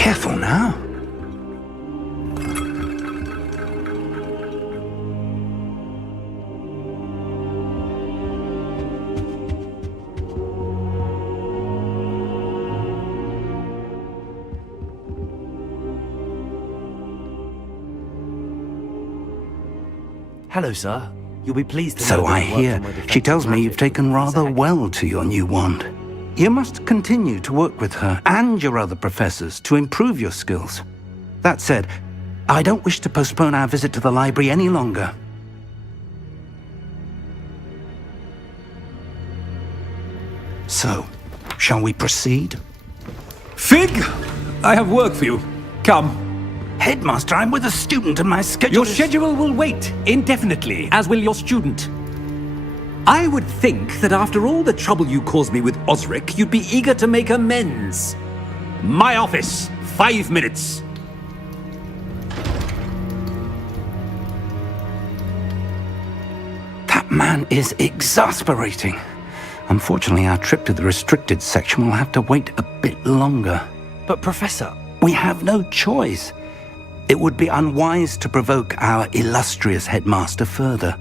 Careful now. Hello, sir. You'll be pleased to know So that I you worked hear. on my She defensive tells me magic. you've taken rather well to your new wand. You must continue to work with her and your other professors to improve your skills. That said, I don't wish to postpone our visit to the library any longer. So, shall we proceed? Fig! I have work for you. Come. Headmaster, I'm with a student and my schedule Your is... schedule will wait indefinitely, as will your student. I would think that after all the trouble you caused me with Osric, you'd be eager to make amends. My office, 5 minutes. That man is exasperating. Unfortunately, our trip to the restricted section will have to wait a bit longer. But, Professor... We have no choice. It would be unwise to provoke our illustrious headmaster further.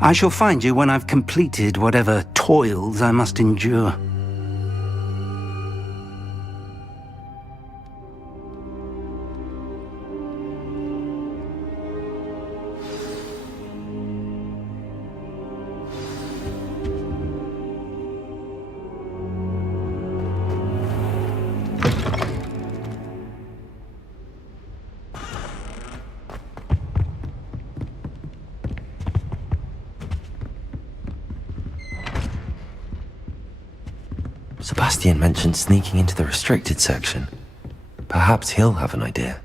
I shall find you when I've completed whatever toils I must endure. Sebastian mentioned sneaking into the restricted section. Perhaps he'll have an idea.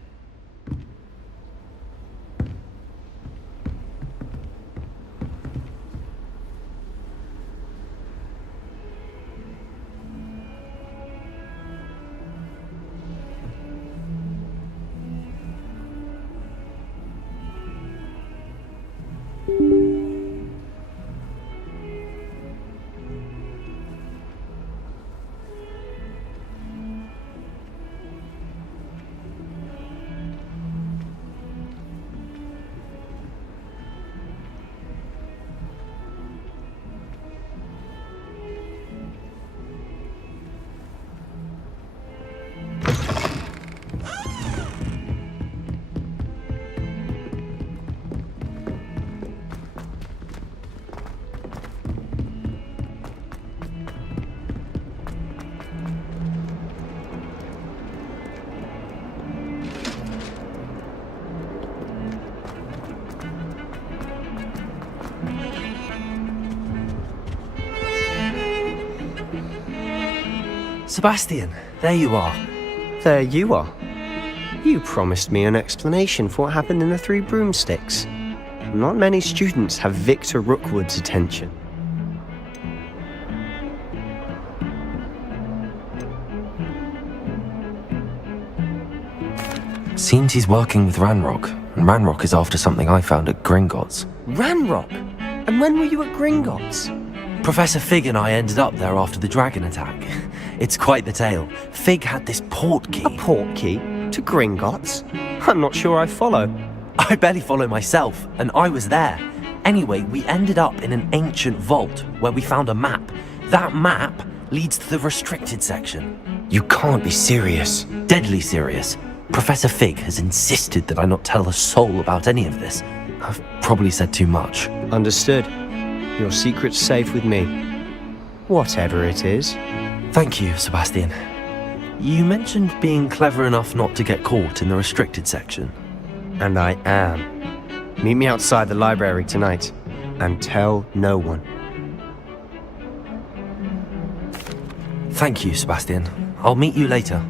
Sebastian, there you are. There you are. You promised me an explanation for what happened in the Three Broomsticks. Not many students have Victor Rookwood's attention. Seems he's working with Ranrock, and Ranrock is after something I found at Gringotts. Ranrock? And when were you at Gringotts? Professor Fig and I ended up there after the dragon attack. It's quite the tale. Fig had this port key. A port key? To Gringotts? I'm not sure I follow. I barely follow myself, and I was there. Anyway, we ended up in an ancient vault where we found a map. That map leads to the restricted section. You can't be serious. Deadly serious. Professor Fig has insisted that I not tell a soul about any of this. I've probably said too much. Understood. Your secret's safe with me. Whatever it is. Thank you, Sebastian. You mentioned being clever enough not to get caught in the restricted section. And I am. Meet me outside the library tonight, and tell no one. Thank you, Sebastian. I'll meet you later.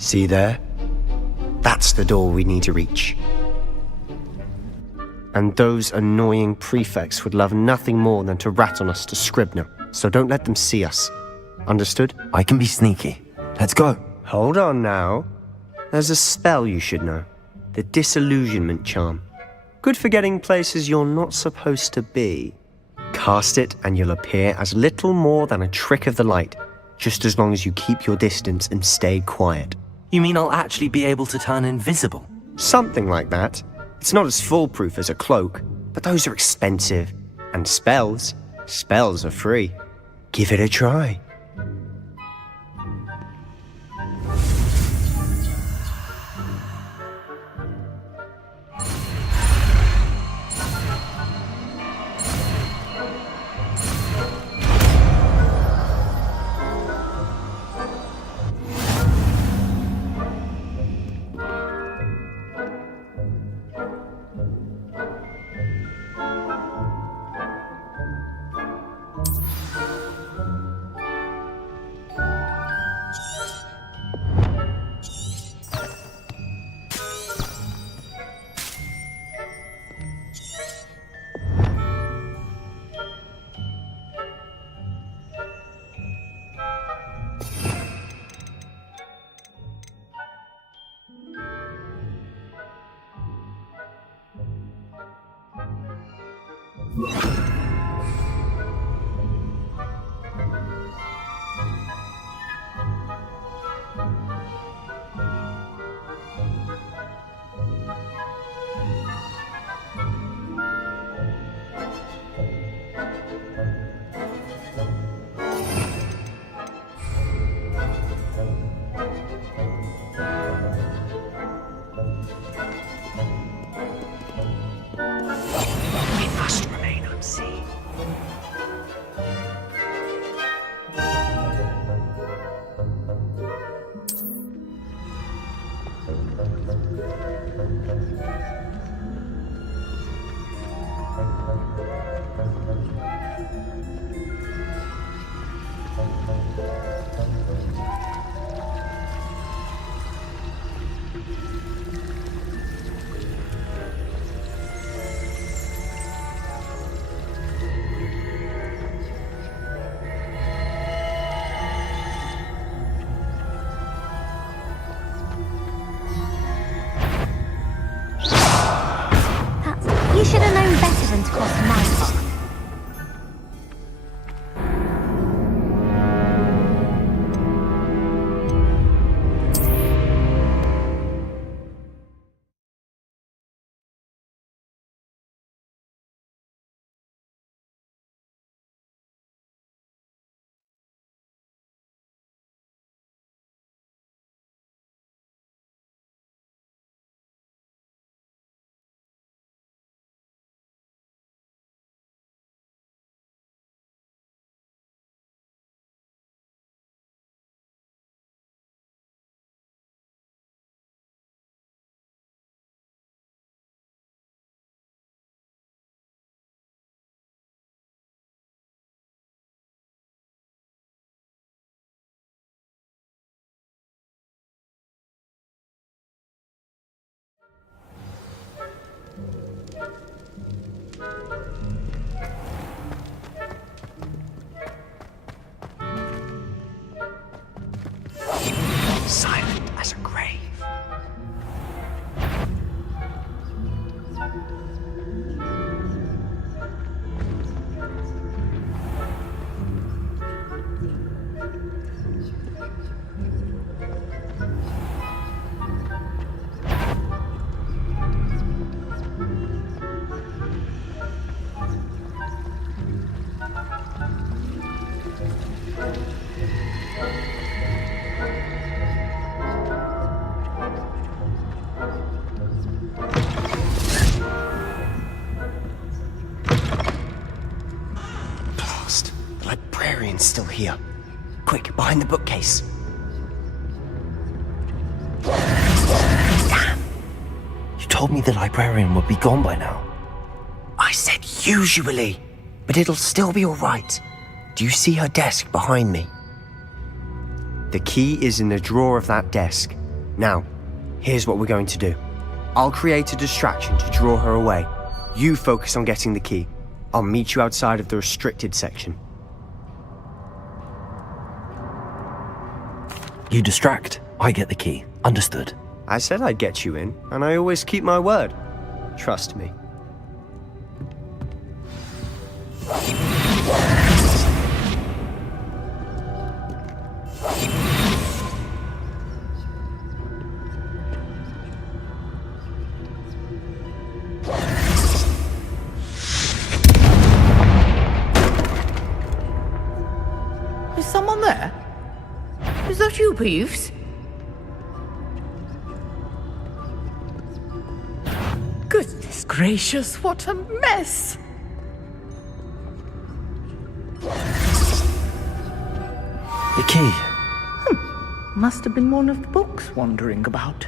See there? That's the door we need to reach. And those annoying prefects would love nothing more than to rat on us to Scribner, so don't let them see us. Understood? I can be sneaky. Let's go. Hold on now. There's a spell you should know. The Disillusionment Charm. Good for getting places you're not supposed to be. Cast it and you'll appear as little more than a trick of the light, just as long as you keep your distance and stay quiet. You mean I'll actually be able to turn invisible? Something like that. It's not as foolproof as a cloak, but those are expensive. And spells are free. Give it a try. You should have known better than to cross my path. Silent as a grave. Librarian's still here. Quick, behind the bookcase. Damn! You told me the librarian would be gone by now. I said usually, but it'll still be all right. Do you see her desk behind me? The key is in the drawer of that desk. Now, here's what we're going to do. I'll create a distraction to draw her away. You focus on getting the key. I'll meet you outside of the restricted section. You distract, I get the key. Understood. I said I'd get you in, and I always keep my word. Trust me. Is someone there? Is that you, Peeves? Goodness gracious, what a mess! The key. Must have been one of the books wandering about.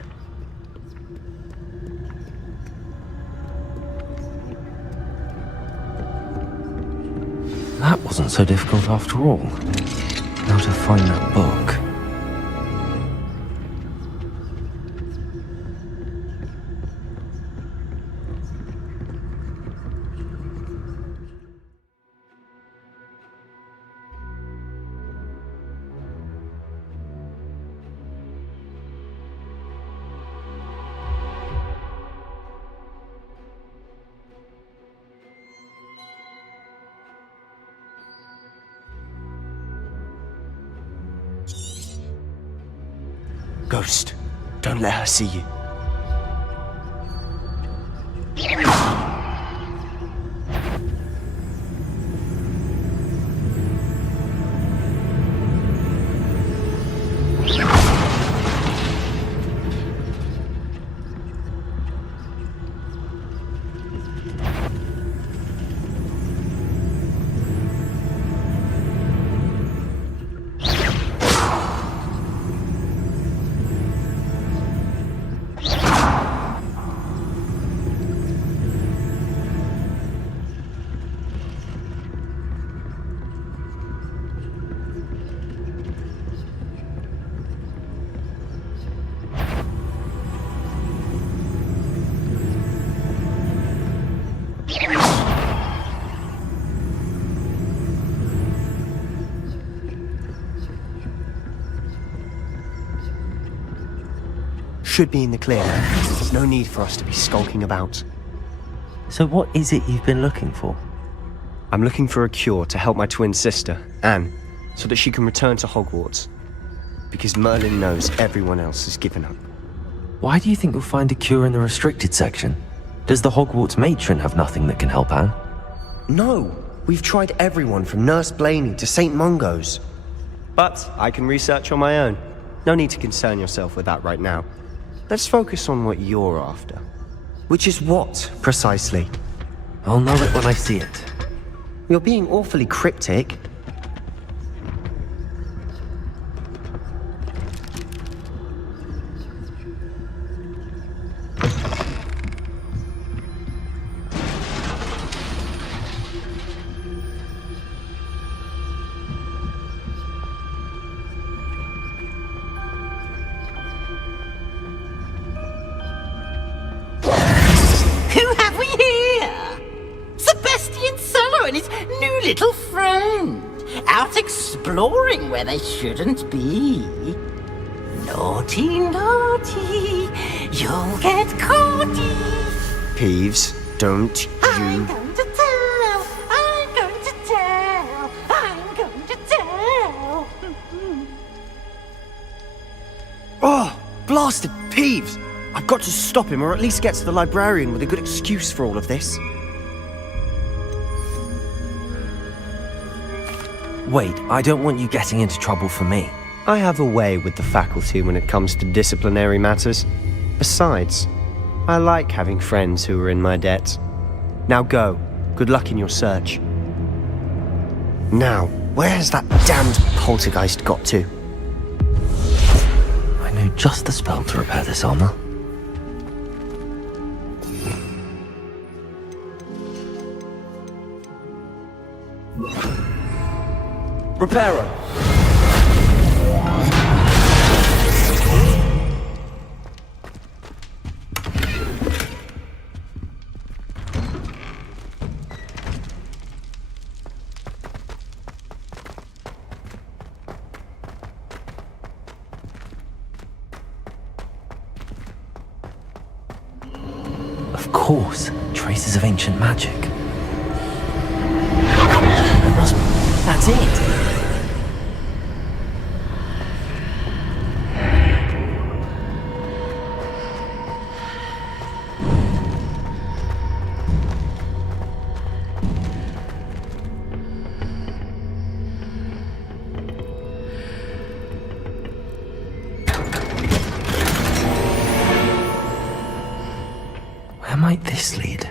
That wasn't so difficult after all. Now to find that book. Ghost, don't let her see you. Should be in the clear now. There's no need for us to be skulking about. So what is it you've been looking for? I'm looking for a cure to help my twin sister, Anne, so that she can return to Hogwarts. Because Merlin knows everyone else has given up. Why do you think you'll find a cure in the restricted section? Does the Hogwarts matron have nothing that can help Anne? No! We've tried everyone from Nurse Blaney to St. Mungo's. But I can research on my own. No need to concern yourself with that right now. Let's focus on what you're after. Which is what, precisely? I'll know it when I see it. You're being awfully cryptic. Who have we here? Sebastian Solo and his new little friend, out exploring where they shouldn't be. Naughty, naughty, you'll get caughty. Peeves, don't I'm you... going to tell, I'm going to tell, I'm going to tell. Oh, blasted Peeves! I've got to stop him, or at least get to the librarian with a good excuse for all of this. Wait, I don't want you getting into trouble for me. I have a way with the faculty when it comes to disciplinary matters. Besides, I like having friends who are in my debt. Now go. Good luck in your search. Now, where has that damned poltergeist got to? I know just the spell to repair this armor. Repairer. course, traces of ancient magic. That's it! Where might this lead?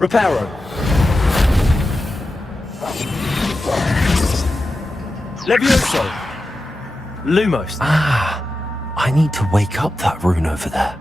Reparo. Levioso. Lumos. I need to wake up that rune over there.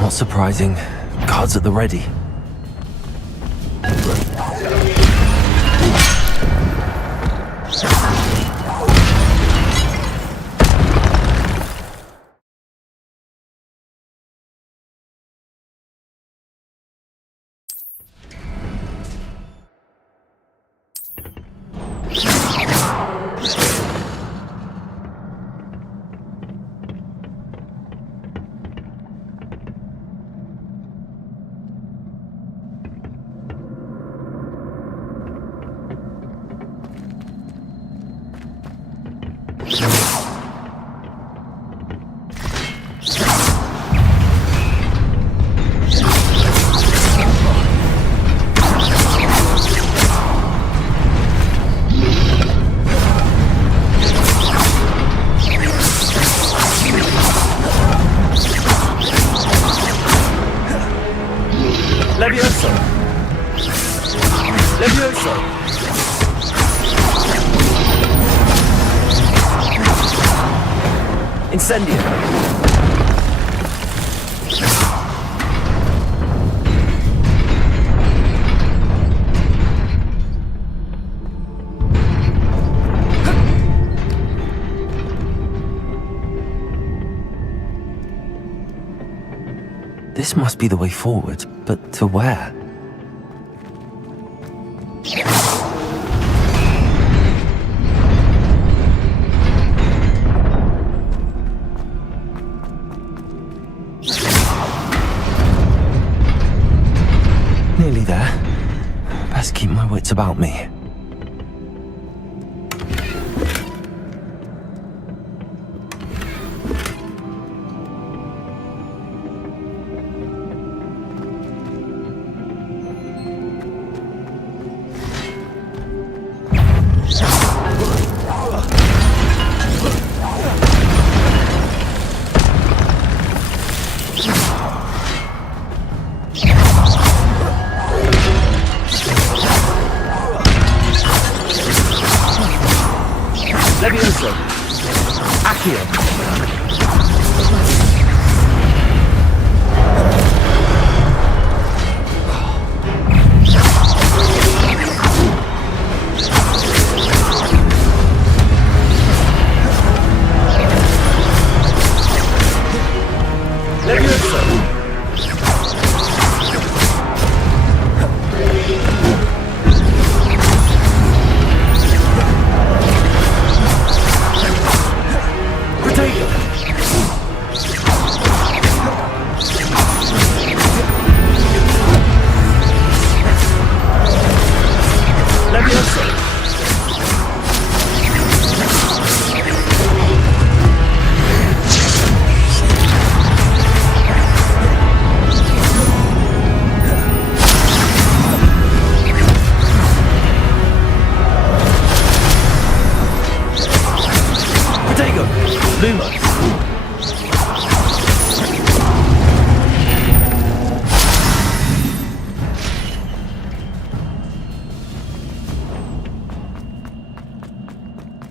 Not surprising. Guards at the ready. Levioso. Levioso. Incendio. This must be the way forward, but to where? Nearly there. Best keep my wits about me.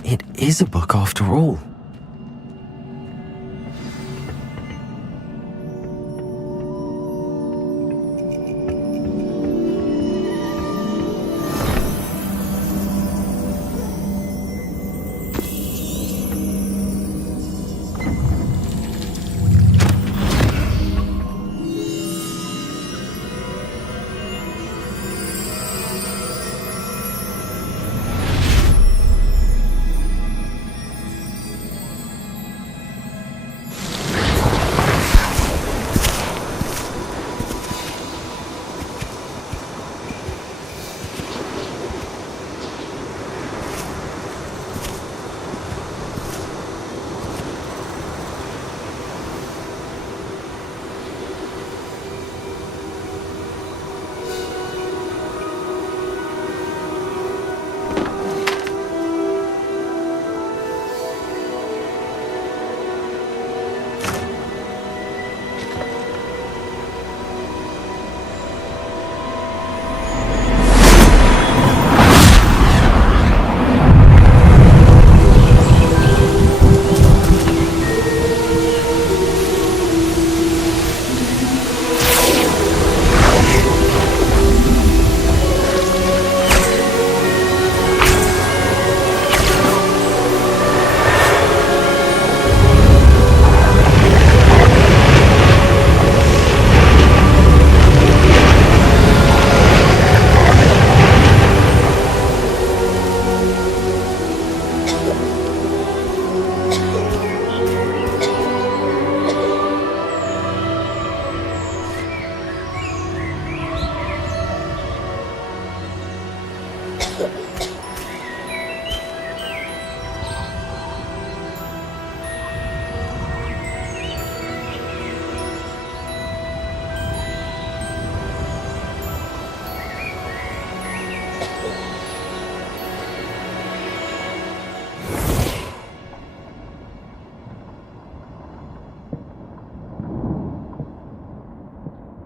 It is a book after all.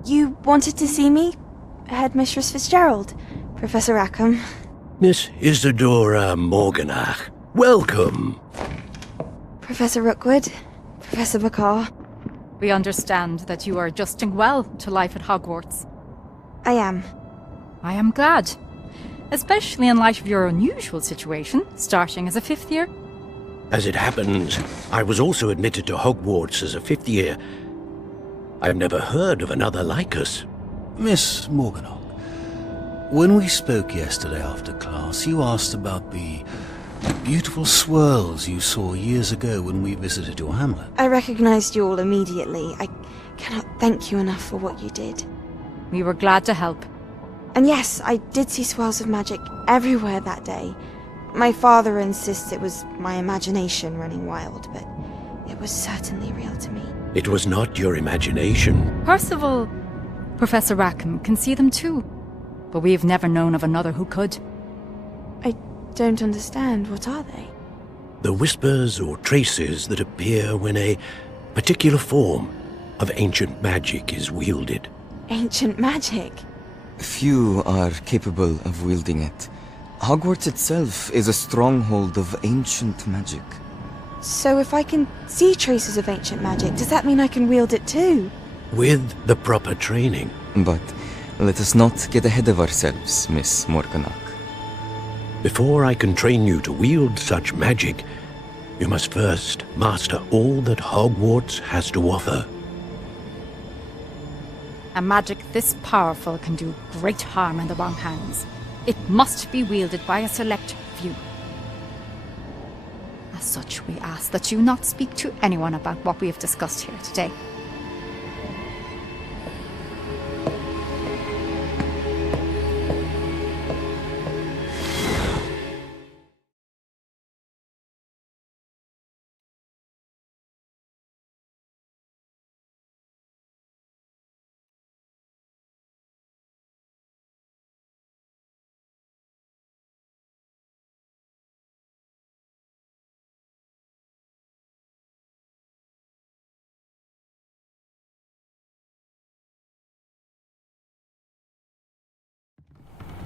You wanted to see me? Headmistress Fitzgerald? Professor Rackham? Miss Isadora Morganach, welcome. Professor Rookwood? Professor Bakar? We understand that you are adjusting well to life at Hogwarts. I am. I am glad. Especially in light of your unusual situation, starting as a fifth year. As it happens, I was also admitted to Hogwarts as a fifth year. I've never heard of another like us. Miss Morganach, when we spoke yesterday after class, you asked about the beautiful swirls you saw years ago when we visited your hamlet. I recognized you all immediately. I cannot thank you enough for what you did. We were glad to help. And yes, I did see swirls of magic everywhere that day. My father insists it was my imagination running wild, but it was certainly real to me. It was not your imagination. Percival, Professor Rackham can see them too. But we've never known of another who could. I don't understand. What are they? The whispers or traces that appear when a particular form of ancient magic is wielded. Ancient magic? Few are capable of wielding it. Hogwarts itself is a stronghold of ancient magic. So if I can see traces of ancient magic, does that mean I can wield it too? With the proper training. But let us not get ahead of ourselves, Miss Morganach. Before I can train you to wield such magic, you must first master all that Hogwarts has to offer. A magic this powerful can do great harm in the wrong hands. It must be wielded by a select few. As such, we ask that you not speak to anyone about what we have discussed here today.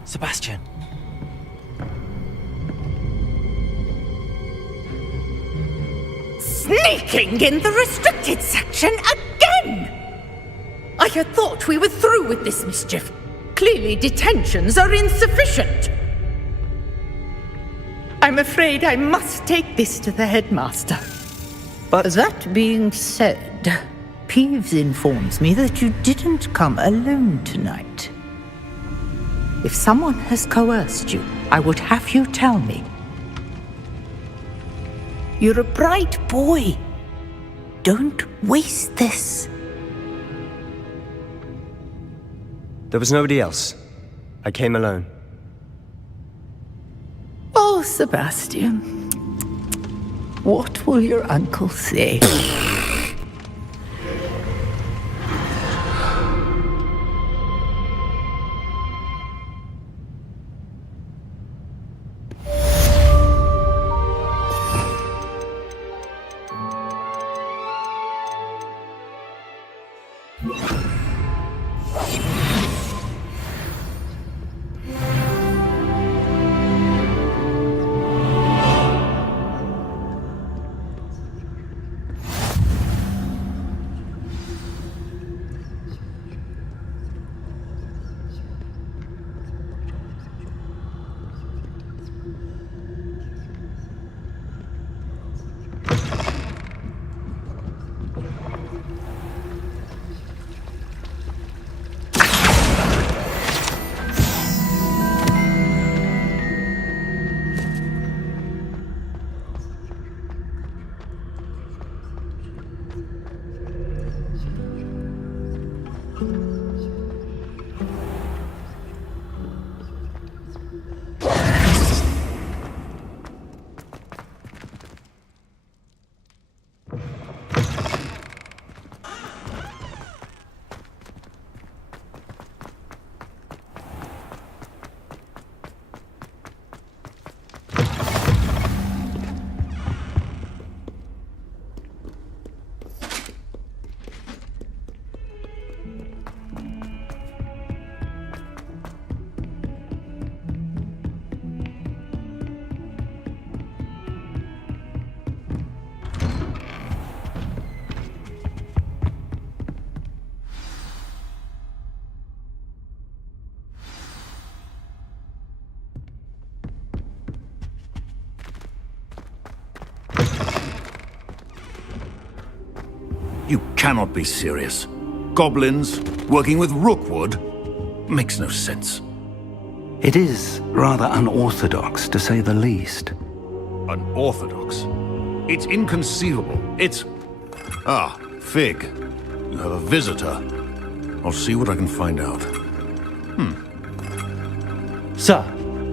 Sebastian. Sneaking in the restricted section again! I had thought we were through with this mischief. Clearly detentions are insufficient. I'm afraid I must take this to the headmaster. But that being said, Peeves informs me that you didn't come alone tonight. If someone has coerced you, I would have you tell me. You're a bright boy. Don't waste this. There was nobody else. I came alone. Oh, Sebastian. What will your uncle say? You cannot be serious. Goblins working with Rookwood makes no sense. It is rather unorthodox, to say the least. Unorthodox? It's inconceivable. It's... Ah, Fig. You have a visitor. I'll see what I can find out. Sir,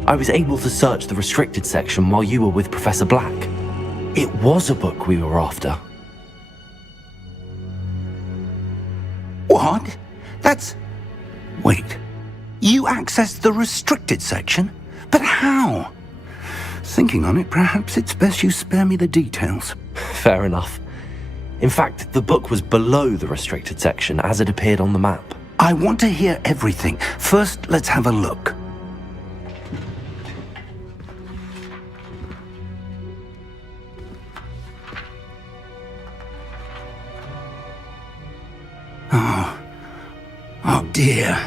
I was able to search the restricted section while you were with Professor Black. It was a book we were after. What? That's... Wait. You accessed the restricted section? But how? Thinking on it, perhaps it's best you spare me the details. Fair enough. In fact, the book was below the restricted section as it appeared on the map. I want to hear everything. First, let's have a look. Oh dear.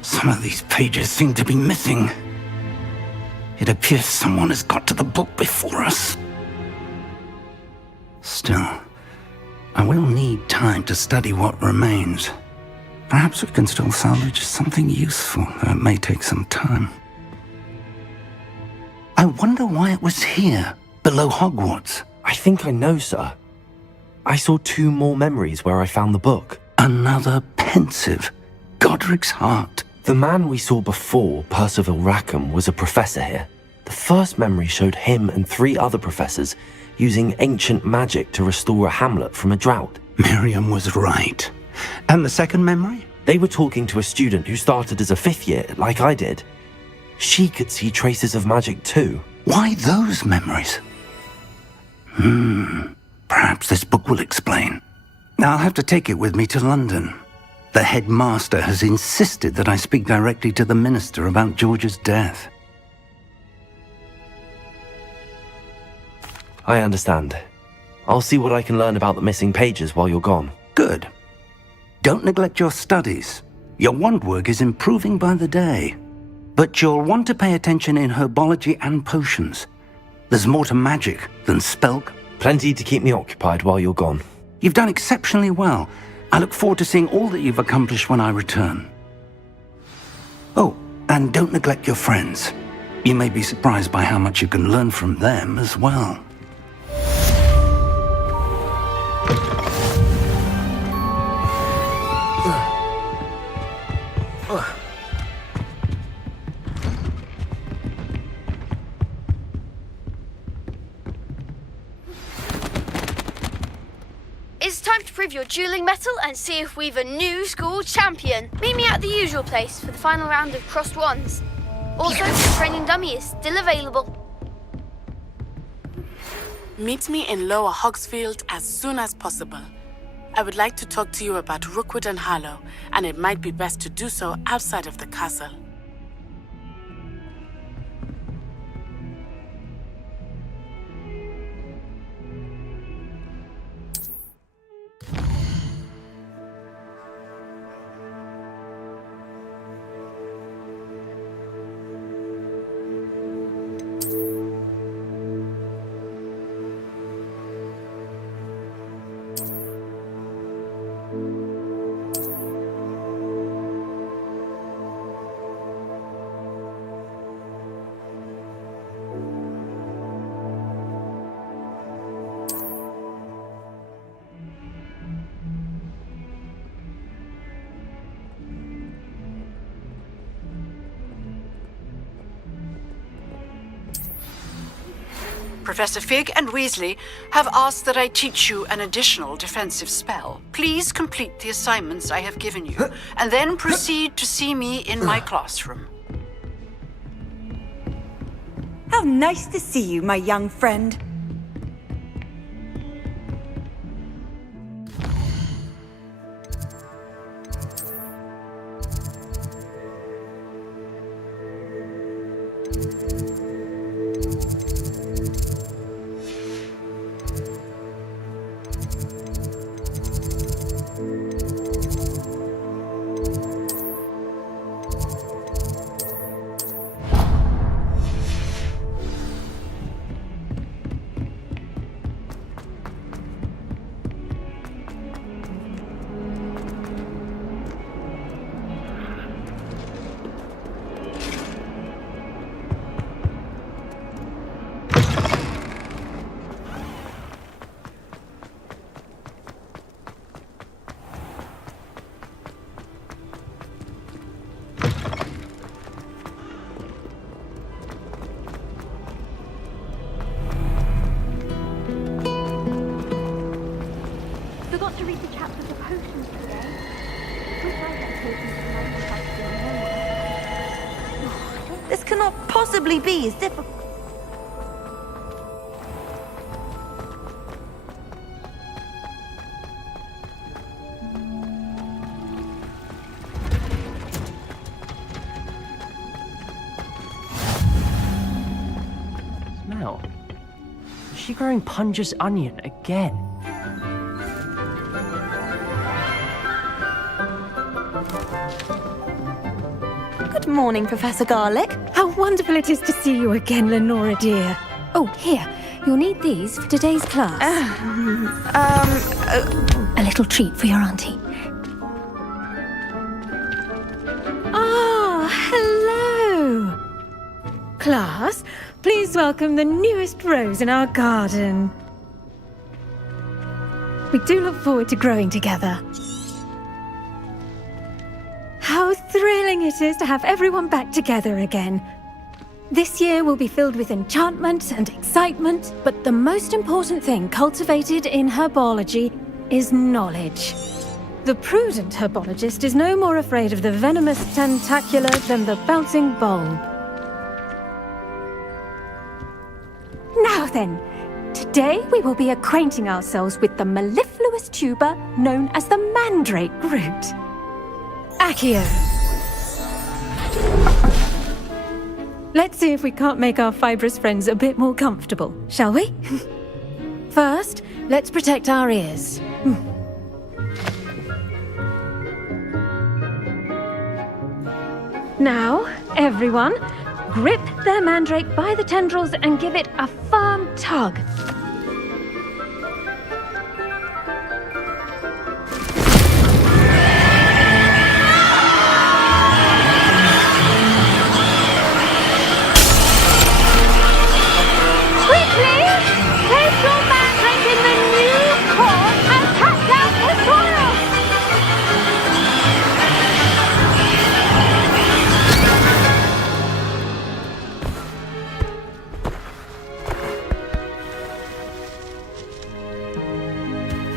Some of these pages seem to be missing. It appears someone has got to the book before us. Still, I will need time to study what remains. Perhaps we can still salvage something useful, though it may take some time. I wonder why it was here, below Hogwarts. I think I know, sir. I saw 2 more memories where I found the book. Another pensive. Godric's heart. The man we saw before, Percival Rackham, was a professor here. The first memory showed him and 3 other professors using ancient magic to restore a hamlet from a drought. Miriam was right. And the second memory? They were talking to a student who started as a 5th year, like I did. She could see traces of magic too. Why those memories? Perhaps this book will explain. I'll have to take it with me to London. The headmaster has insisted that I speak directly to the minister about George's death. I understand. I'll see what I can learn about the missing pages while you're gone. Good. Don't neglect your studies. Your wand work is improving by the day. But you'll want to pay attention in herbology and potions. There's more to magic than spell. Plenty to keep me occupied while you're gone. You've done exceptionally well. I look forward to seeing all that you've accomplished when I return. Oh, and don't neglect your friends. You may be surprised by how much you can learn from them as well. It's time to prove your dueling mettle and see if we've a new school champion. Meet me at the usual place for the final round of crossed wands. Also, the training dummy is still available. Meet me in Lower Hogsfield as soon as possible. I would like to talk to you about Rookwood and Harlow, and it might be best to do so outside of the castle. Professor Fig and Weasley have asked that I teach you an additional defensive spell. Please complete the assignments I have given you, and then proceed to see me in my classroom. How nice to see you, my young friend. Forgot to read the chapters of potions today. This cannot possibly be as difficult. Smell. Is she growing Punja's onion again? Good morning, Professor Garlick. How wonderful it is to see you again, Lenora dear. Oh, here. You'll need these for today's class. A little treat for your auntie. Ah, hello. Class, please welcome the newest rose in our garden. We do look forward to growing together. How thrilling it is to have everyone back together again. This year will be filled with enchantment and excitement, but the most important thing cultivated in herbology is knowledge. The prudent herbologist is no more afraid of the venomous tentacula than the bouncing bulb. Now then, today we will be acquainting ourselves with the mellifluous tuber known as the mandrake root. Accio. Let's see if we can't make our fibrous friends a bit more comfortable, shall we? First, let's protect our ears. Now, everyone, grip their mandrake by the tendrils and give it a firm tug. Quickly! Place your mandrake in the new corn and cut down the soil!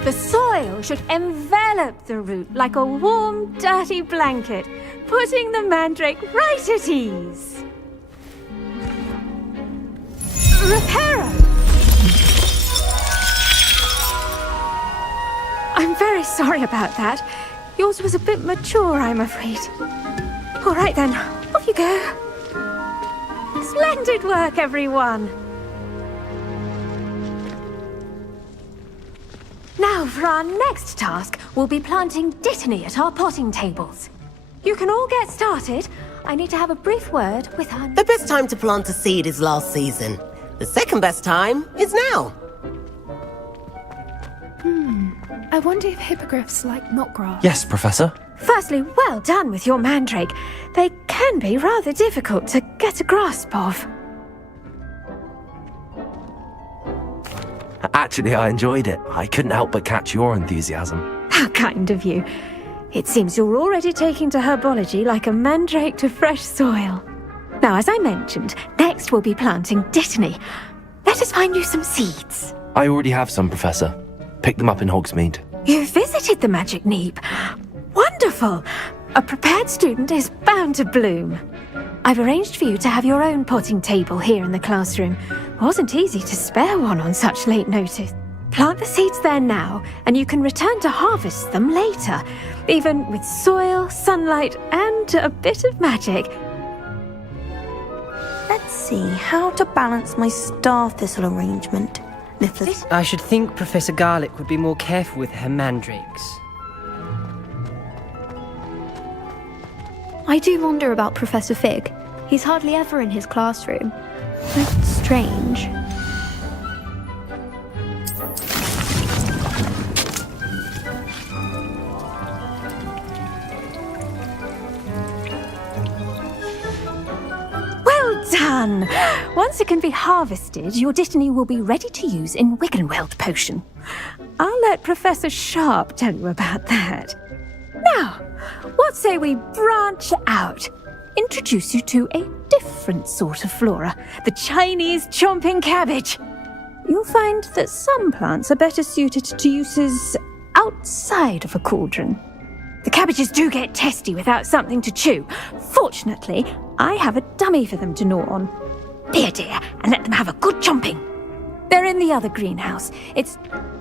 The soil should envelop the root like a warm, dirty blanket, putting the mandrake right at ease. Reparo! I'm very sorry about that. Yours was a bit mature, I'm afraid. All right then, off you go. Splendid work, everyone. Now, for our next task, we'll be planting dittany at our potting tables. You can all get started. I need to have a brief word with our... The best time to plant a seed is last season. The second best time is now. I wonder if hippogriffs like knotgrass. Yes, Professor. Firstly, well done with your mandrake. They can be rather difficult to get a grasp of. Actually, I enjoyed it. I couldn't help but catch your enthusiasm. How kind of you. It seems you're already taking to herbology like a mandrake to fresh soil. Now, as I mentioned, next we'll be planting dittany. Let us find you some seeds. I already have some, Professor. Pick them up in Hogsmeade. You visited the Magic Neep. Wonderful! A prepared student is bound to bloom. I've arranged for you to have your own potting table here in the classroom. Wasn't easy to spare one on such late notice. Plant the seeds there now, and you can return to harvest them later, even with soil, sunlight, and a bit of magic. Let's see how to balance my star thistle arrangement. Niffler. I should think Professor Garlick would be more careful with her mandrakes. I do wonder about Professor Fig. He's hardly ever in his classroom. That's strange. Well done! Once it can be harvested, your dittany will be ready to use in Wiggenweld potion. I'll let Professor Sharp tell you about that. Now, what say we branch out? Introduce you to a different sort of flora, the Chinese chomping cabbage. You'll find that some plants are better suited to uses outside of a cauldron. The cabbages do get testy without something to chew. Fortunately, I have a dummy for them to gnaw on. Here, dear, and let them have a good chomping. They're in the other greenhouse.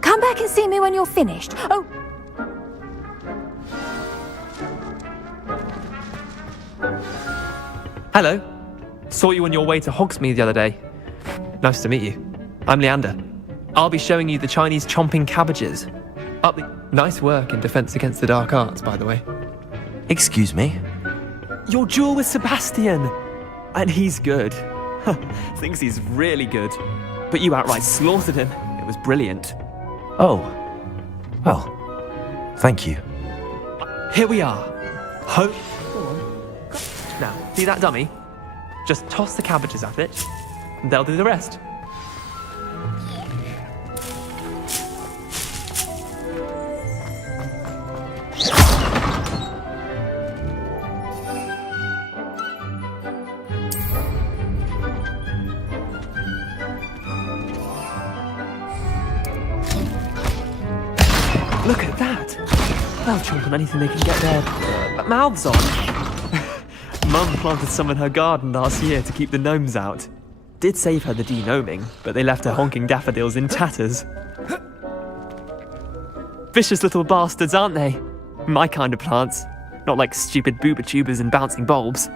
Come back and see me when you're finished. Oh, Hello. Saw you on your way to Hogsmeade the other day. Nice to meet you. I'm Leander. I'll be showing you the Chinese chomping cabbages. Nice work in Defense Against the Dark Arts, by the way. Excuse me? Your duel with Sebastian! And he's good. Thinks he's really good. But you outright slaughtered him. It was brilliant. Oh. Well, thank you. Here we are. Now, see that dummy? Just toss the cabbages at it, and they'll do the rest. Look at that! They'll chomp on anything they can get their mouths on. Mum planted some in her garden last year to keep the gnomes out. Did save her the de-gnoming, but they left her honking daffodils in tatters. Vicious little bastards, aren't they? My kind of plants. Not like stupid booba tubers and bouncing bulbs.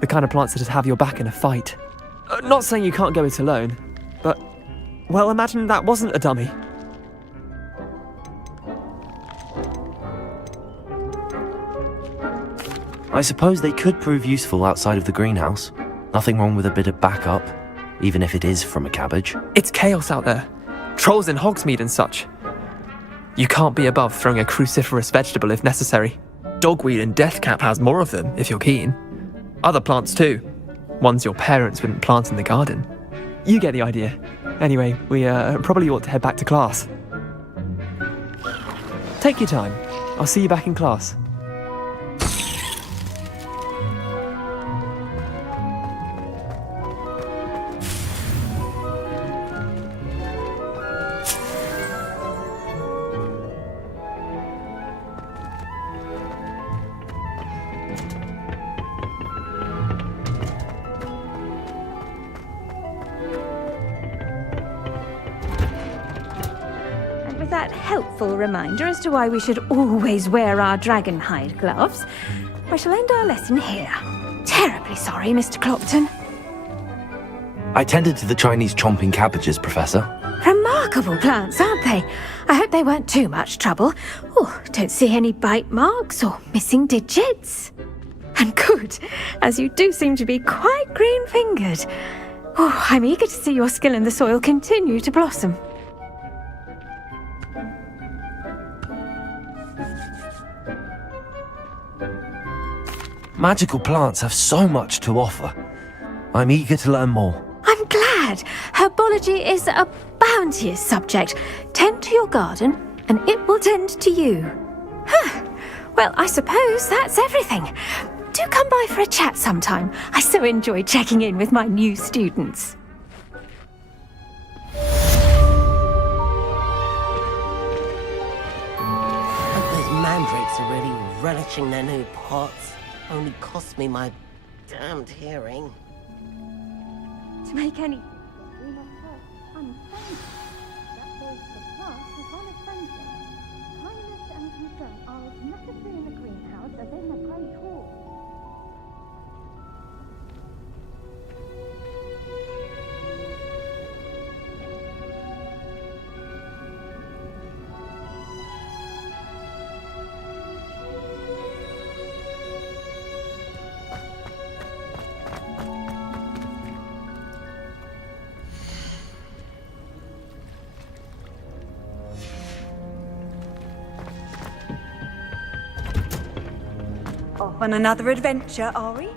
The kind of plants that'd have your back in a fight. Not saying you can't go it alone, but, well, imagine that wasn't a dummy. I suppose they could prove useful outside of the greenhouse. Nothing wrong with a bit of backup, even if it is from a cabbage. It's chaos out there. Trolls in Hogsmeade and such. You can't be above throwing a cruciferous vegetable if necessary. Dogweed and deathcap has more of them, if you're keen. Other plants too. Ones your parents wouldn't plant in the garden. You get the idea. Anyway, we probably ought to head back to class. Take your time. I'll see you back in class. With that helpful reminder as to why we should always wear our dragon hide gloves, I shall end our lesson here. Terribly sorry, Mr. Clopton. I tended to the Chinese chomping cabbages, Professor. Remarkable plants, aren't they? I hope they weren't too much trouble. Oh, don't see any bite marks or missing digits. And good, as you do seem to be quite green-fingered. Oh, I'm eager to see your skill in the soil continue to blossom. Magical plants have so much to offer. I'm eager to learn more. I'm glad. Herbology is a bounteous subject. Tend to your garden, and it will tend to you. Huh. Well, I suppose that's everything. Do come by for a chat sometime. I so enjoy checking in with my new students. Those mandrakes are really relishing their new pots. Only cost me my damned hearing. To make any unfriendly, that goes for class as well as friendly. Kindness and concern are as necessary in the greenhouse as in the Great Hall. Off on another adventure, are we?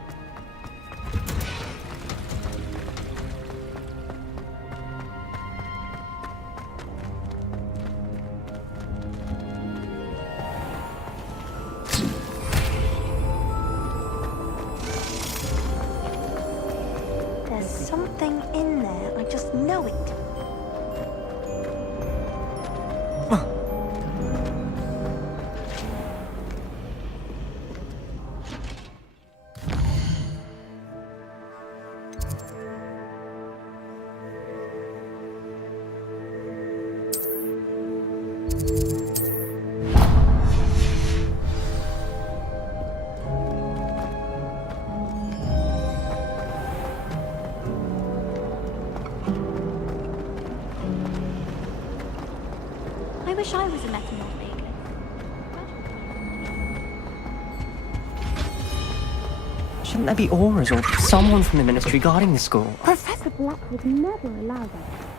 There's something in there. I just know it. I wish I was a metamorph beaglet. Shouldn't there be auras or someone from the ministry guarding the school? Professor Black would never allow that.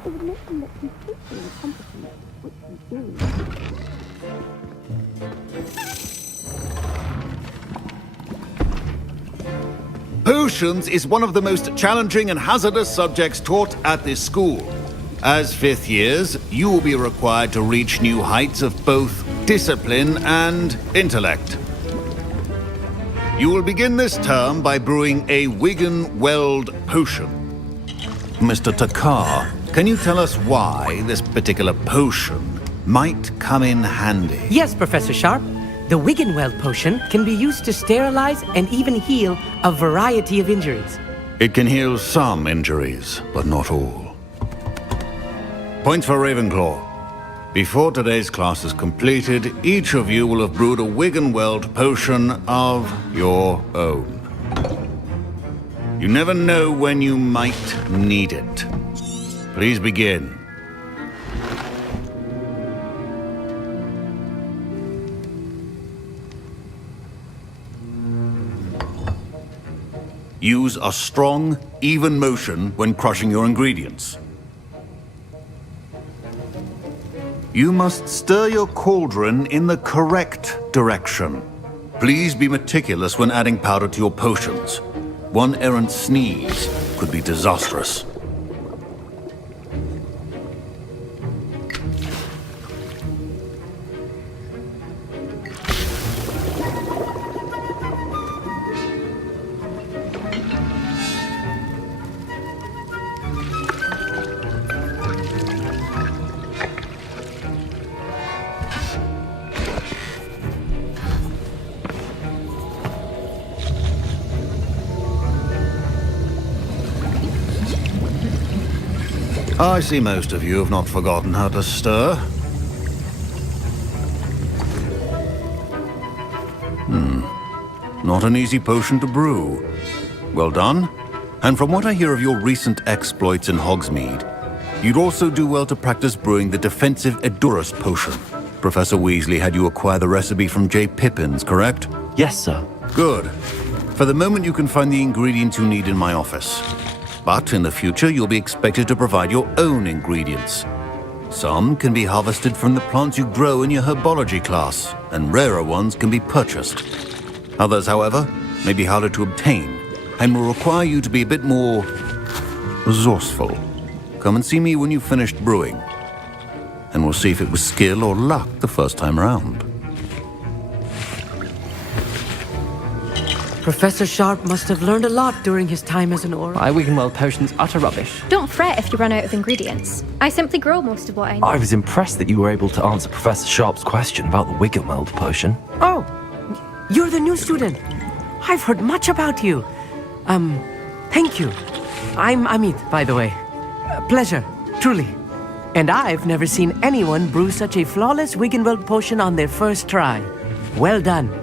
It would make him look completely incompetent, which we do. Potions is one of the most challenging and hazardous subjects taught at this school. As fifth years, you will be required to reach new heights of both discipline and intellect. You will begin this term by brewing a Wigan-Weld potion. Mr. Takar, can you tell us why this particular potion might come in handy? Yes, Professor Sharp. The Wigan-Weld potion can be used to sterilize and even heal a variety of injuries. It can heal some injuries, but not all. Points for Ravenclaw. Before today's class is completed, each of you will have brewed a Wiggenweld potion of your own. You never know when you might need it. Please begin. Use a strong, even motion when crushing your ingredients. You must stir your cauldron in the correct direction. Please be meticulous when adding powder to your potions. One errant sneeze could be disastrous. I see most of you have not forgotten how to stir. Not an easy potion to brew. Well done. And from what I hear of your recent exploits in Hogsmeade, you'd also do well to practice brewing the defensive Edurus potion. Professor Weasley had you acquire the recipe from J. Pippins, correct? Yes, sir. Good. For the moment, you can find the ingredients you need in my office. But in the future, you'll be expected to provide your own ingredients. Some can be harvested from the plants you grow in your herbology class, and rarer ones can be purchased. Others, however, may be harder to obtain, and will require you to be a bit more resourceful. Come and see me when you've finished brewing, and we'll see if it was skill or luck the first time around. Professor Sharp must have learned a lot during his time as an Auror. My Wiggenweld potion's utter rubbish. Don't fret if you run out of ingredients. I simply grow most of what I need. I was impressed that you were able to answer Professor Sharp's question about the Wiggenweld potion. Oh, you're the new student. I've heard much about you. Thank you. I'm Amit, by the way. Pleasure, truly. And I've never seen anyone brew such a flawless Wiggenweld potion on their first try. Well done.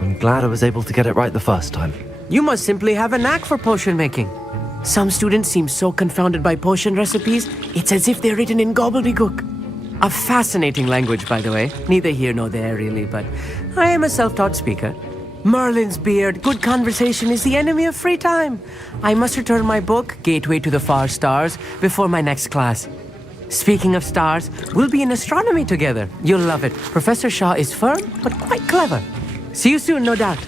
I'm glad I was able to get it right the first time. You must simply have a knack for potion making. Some students seem so confounded by potion recipes, it's as if they're written in gobbledygook. A fascinating language, by the way. Neither here nor there, really, but I am a self-taught speaker. Merlin's beard, good conversation is the enemy of free time. I must return my book, Gateway to the Far Stars, before my next class. Speaking of stars, we'll be in astronomy together. You'll love it. Professor Shaw is firm, but quite clever. See you soon, no doubt.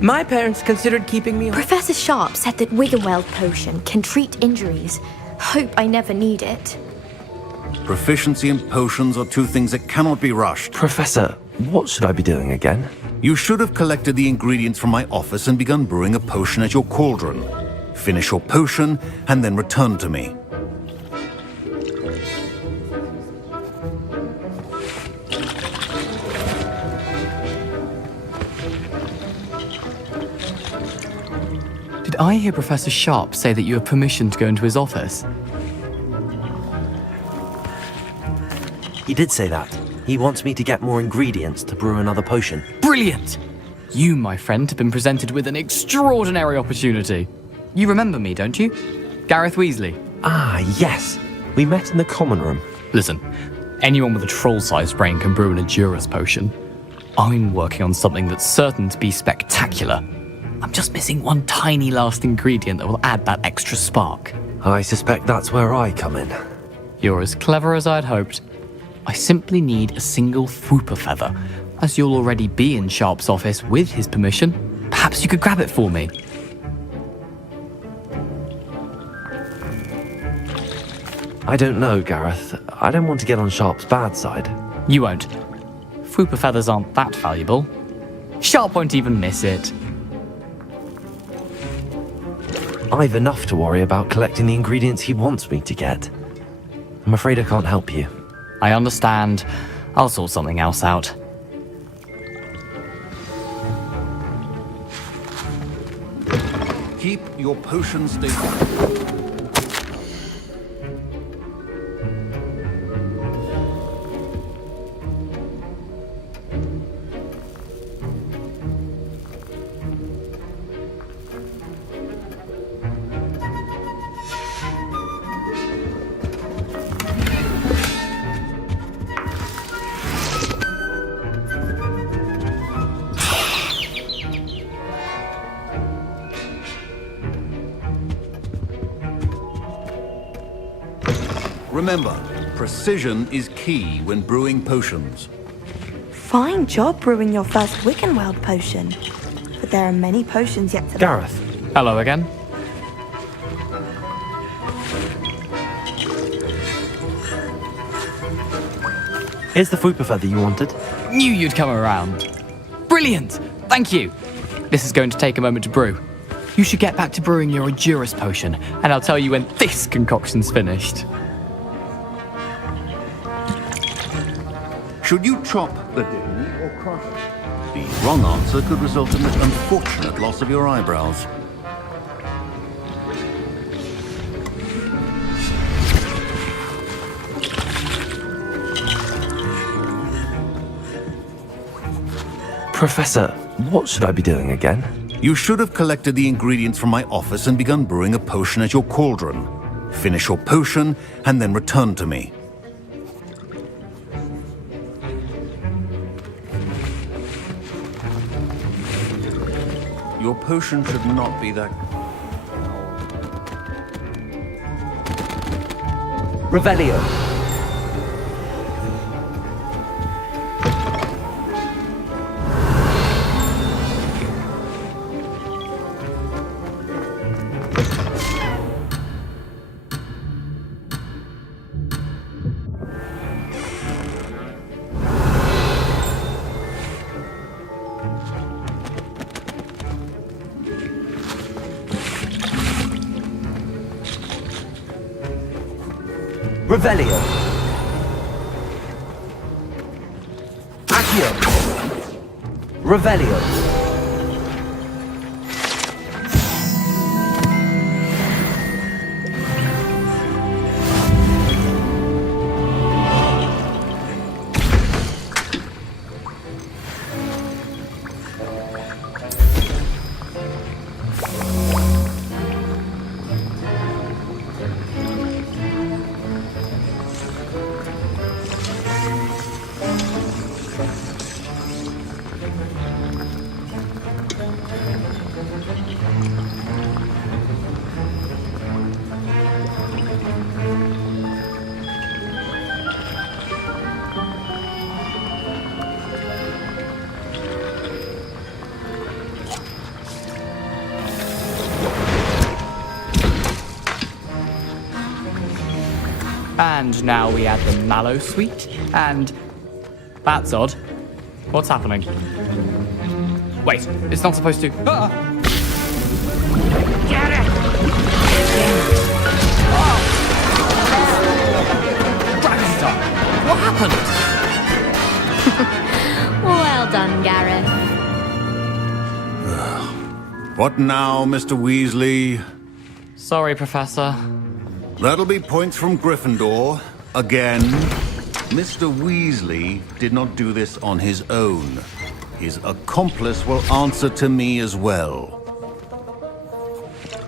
My parents considered keeping me... Professor Sharp said that Wiggenweld potion can treat injuries. Hope I never need it. Proficiency in potions are two things that cannot be rushed. Professor, what should I be doing again? You should have collected the ingredients from my office and begun brewing a potion at your cauldron. Finish your potion and then return to me. Did I hear Professor Sharp say that you have permission to go into his office? He did say that. He wants me to get more ingredients to brew another potion. Brilliant! You, my friend, have been presented with an extraordinary opportunity. You remember me, don't you? Gareth Weasley. Ah, yes. We met in the common room. Listen, anyone with a troll-sized brain can brew an Edurus potion. I'm working on something that's certain to be spectacular. I'm just missing one tiny last ingredient that will add that extra spark. I suspect that's where I come in. You're as clever as I'd hoped. I simply need a single Fwooper feather. As you'll already be in Sharp's office with his permission, perhaps you could grab it for me. I don't know, Gareth. I don't want to get on Sharp's bad side. You won't. Fwooper feathers aren't that valuable. Sharp won't even miss it. I've enough to worry about collecting the ingredients he wants me to get. I'm afraid I can't help you. I understand. I'll sort something else out. Keep your potion stable. Remember, precision is key when brewing potions. Fine job brewing your first Wiccanweld potion. But there are many potions yet to... Gareth. Hello again. Here's the fruit buffet that you wanted. Knew you'd come around. Brilliant! Thank you. This is going to take a moment to brew. You should get back to brewing your Endurus potion, and I'll tell you when this concoction's finished. Should you chop the dinghy or crush it? The wrong answer could result in the unfortunate loss of your eyebrows. Professor, what should I be doing again? You should have collected the ingredients from my office and begun brewing a potion at your cauldron. Finish your potion and then return to me. Your potion should not be that... Revelio. Revelio. Accio. Revelio. And now we add the mallow sweet, and... That's odd. What's happening? Wait, it's not supposed to... Ah! Get it! Dragon's what happened? Well done, Gareth. What now, Mr. Weasley? Sorry, Professor. That'll be points from Gryffindor. Again. Mr. Weasley did not do this on his own. His accomplice will answer to me as well.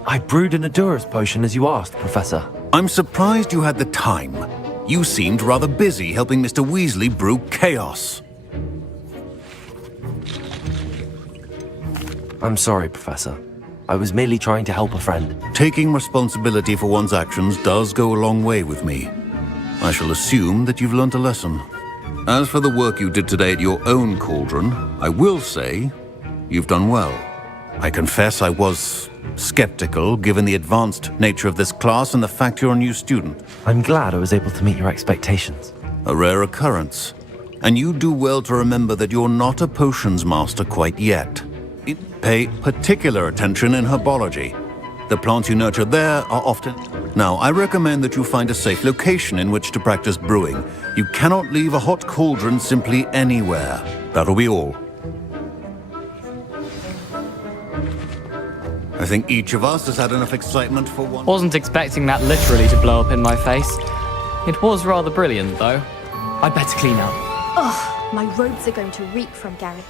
I brewed an Endurus potion as you asked, Professor. I'm surprised you had the time. You seemed rather busy helping Mr. Weasley brew chaos. I'm sorry, Professor. I was merely trying to help a friend. Taking responsibility for one's actions does go a long way with me. I shall assume that you've learnt a lesson. As for the work you did today at your own cauldron, I will say you've done well. I confess I was skeptical given the advanced nature of this class and the fact you're a new student. I'm glad I was able to meet your expectations. A rare occurrence. And you do well to remember that you're not a potions master quite yet. Pay particular attention in herbology. The plants you nurture there are often... Now, I recommend that you find a safe location in which to practice brewing. You cannot leave a hot cauldron simply anywhere. That'll be all. I think each of us has had enough excitement for one. Wasn't expecting that literally to blow up in my face. It was rather brilliant, though. I better clean up. Ugh, my robes are going to reek from Gary.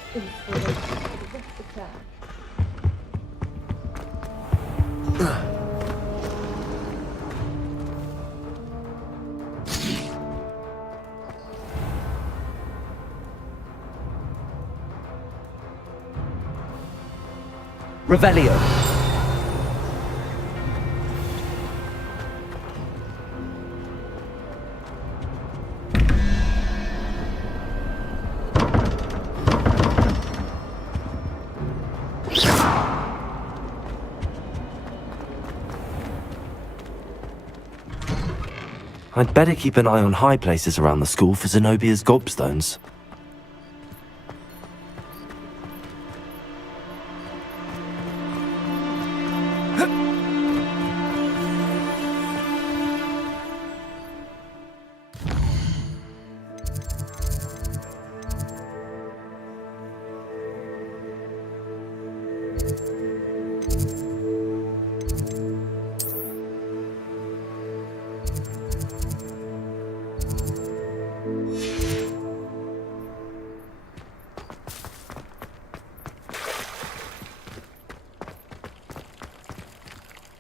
Revelio. I'd better keep an eye on high places around the school for Zenobia's gobstones.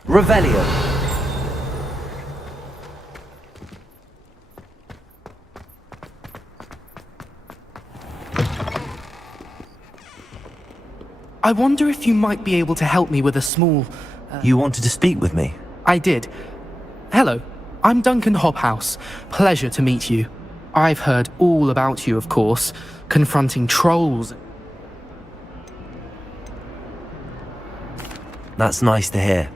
Revelio. I wonder if you might be able to help me with a small... You wanted to speak with me? I did. Hello, I'm Duncan Hobhouse. Pleasure to meet you. I've heard all about you, of course, confronting trolls. That's nice to hear.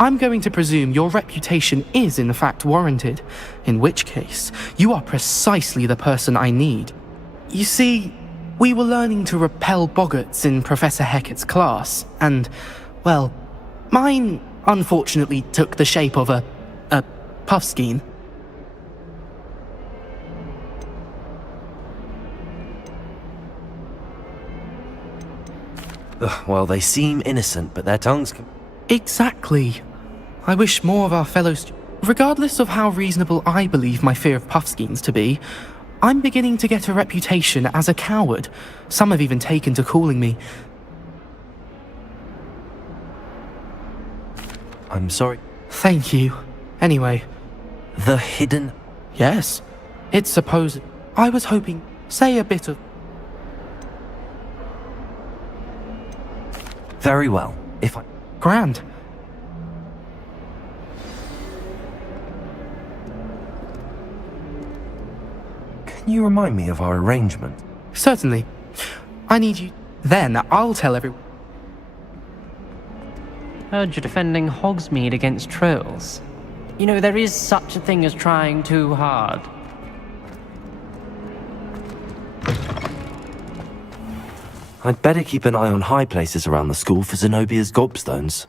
I'm going to presume your reputation is in fact warranted, in which case, you are precisely the person I need. You see, we were learning to repel boggarts in Professor Hecat's class, and, well, mine unfortunately took the shape of a puffskein. Well, they seem innocent, but their tongues can... Exactly. I wish more of our fellows... Regardless of how reasonable I believe my fear of puffskeins to be, I'm beginning to get a reputation as a coward. Some have even taken to calling me... I'm sorry. Thank you. Anyway... The hidden... Yes. It's supposed... I was hoping... Say a bit of... Very well. If I... Grand. Can you remind me of our arrangement? Certainly. I need you... Then I'll tell everyone... Heard you're defending Hogsmeade against trolls. You know, there is such a thing as trying too hard. I'd better keep an eye on high places around the school for Zenobia's gobstones.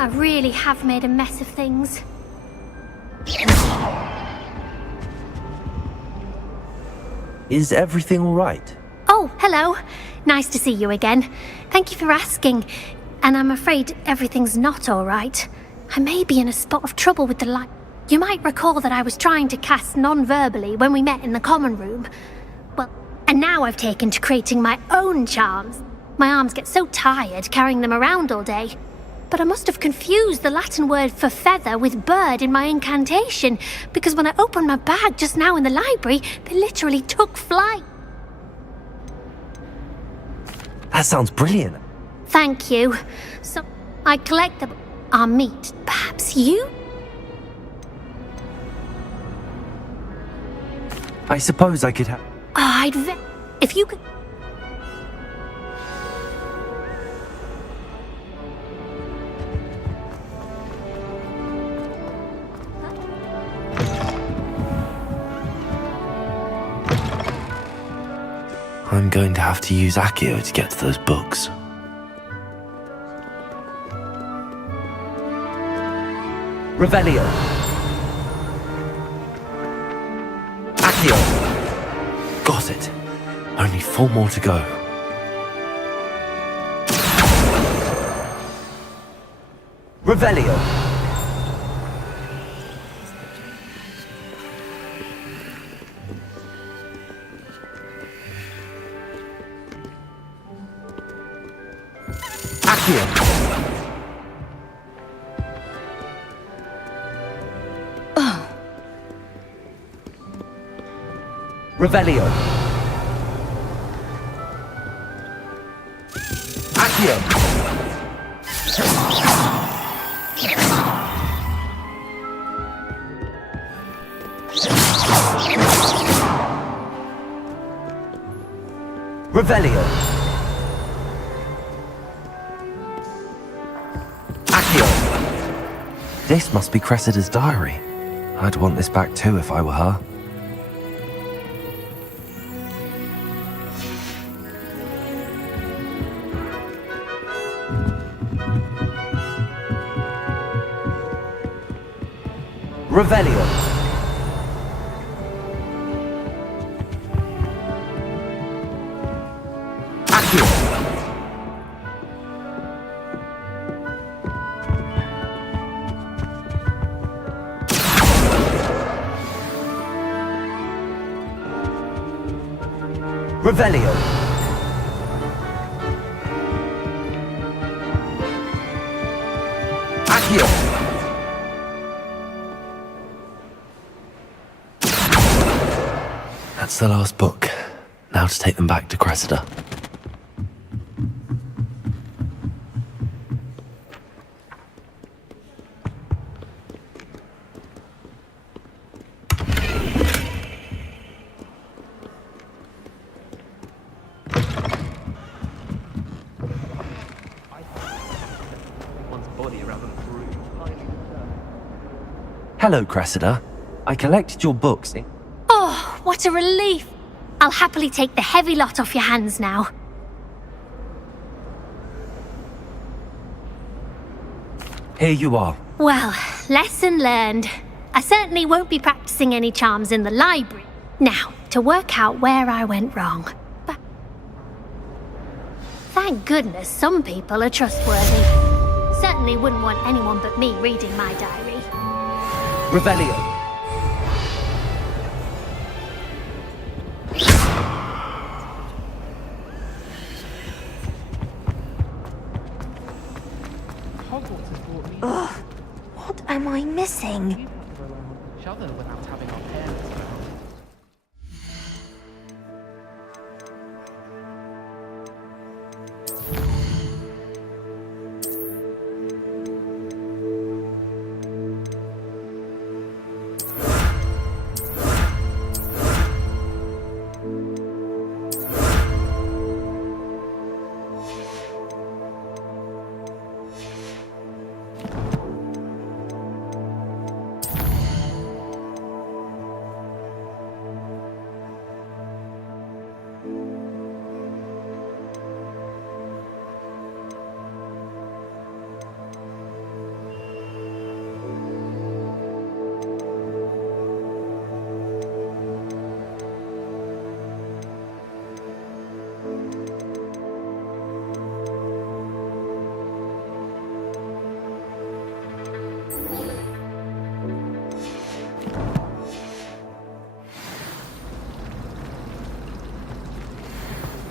I really have made a mess of things. Is everything all right? Oh, hello. Nice to see you again. Thank you for asking. And I'm afraid everything's not all right. I may be in a spot of trouble with the light. You might recall that I was trying to cast non-verbally when we met in the common room. Well, and now I've taken to creating my own charms. My arms get so tired carrying them around all day. But I must have confused the Latin word for feather with bird in my incantation, because when I opened my bag just now in the library, they literally took flight. That sounds brilliant. Thank you. So, I collect them. I'll meet. Perhaps you? I suppose I could have... If you could... I'm going to have to use Accio to get to those books. Revelio. Accio! Got it. Only 4 more to go. Revelio! Accio! Revelio! Accio! Revelio! Accio! This must be Cressida's diary. I'd want this back too if I were her. Revelio! Accio! Revelio! Accio! That's the last book. Now to take them back to Cressida. Hello, Cressida. I collected your books. Oh, what a relief! I'll happily take the heavy lot off your hands now. Here you are. Well, lesson learned. I certainly won't be practicing any charms in the library. Now, to work out where I went wrong. But thank goodness some people are trustworthy. Certainly wouldn't want anyone but me reading my diary. Revelio! Ugh, what am I missing? Each other without having our parents around.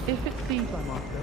If it seems I'm after,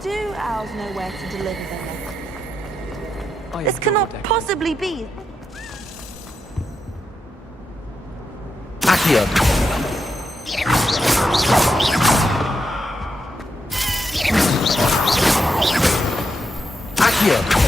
Do owls know where to deliver their nectar? This cannot possibly be. Accio! Accio!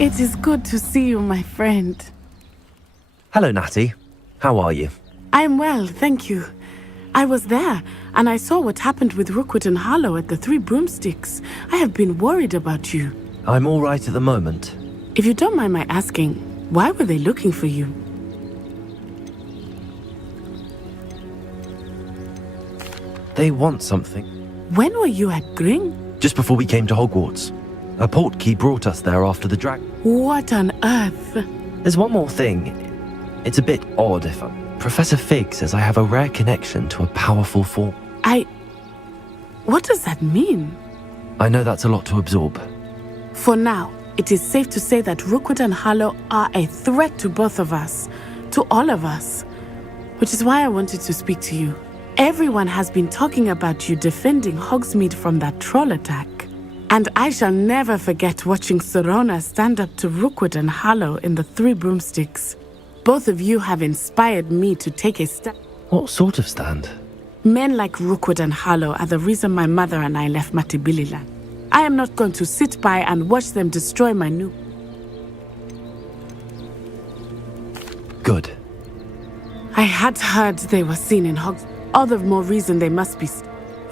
It is good to see you, my friend. Hello, Natty. How are you? I'm well, thank you. I was there, and I saw what happened with Rookwood and Harlow at the Three Broomsticks. I have been worried about you. I'm all right at the moment. If you don't mind my asking, why were they looking for you? They want something. When were you at Gring? Just before we came to Hogwarts. A portkey brought us there after the drag. What on earth? There's one more thing. It's a bit odd if Professor Fig says I have a rare connection to a powerful form. What does that mean? I know that's a lot to absorb. For now, it is safe to say that Rookwood and Harlow are a threat to both of us. To all of us. Which is why I wanted to speak to you. Everyone has been talking about you defending Hogsmeade from that troll attack. And I shall never forget watching Serona stand up to Rookwood and Harlow in the Three Broomsticks. Both of you have inspired me to take a stand. What sort of stand? Men like Rookwood and Harlow are the reason my mother and I left Matibililand. I am not going to sit by and watch them destroy my new... Good. I had heard they were seen in Hogsmeade. All the more reason they must be...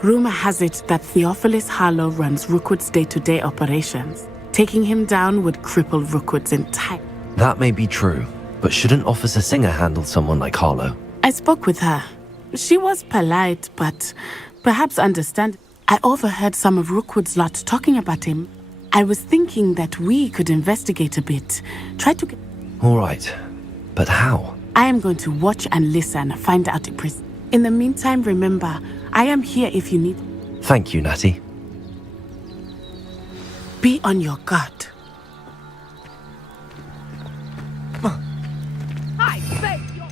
Rumor has it that Theophilus Harlow runs Rookwood's day-to-day operations. Taking him down would cripple Rookwood's entire... That may be true, but shouldn't Officer Singer handle someone like Harlow? I spoke with her. She was polite, but perhaps understand. I overheard some of Rookwood's lot talking about him. I was thinking that we could investigate a bit. Try to get... All right, but how? I am going to watch and listen, find out if... In the meantime, remember, I am here if you need... Thank you, Natty. Be on your guard. I beg you!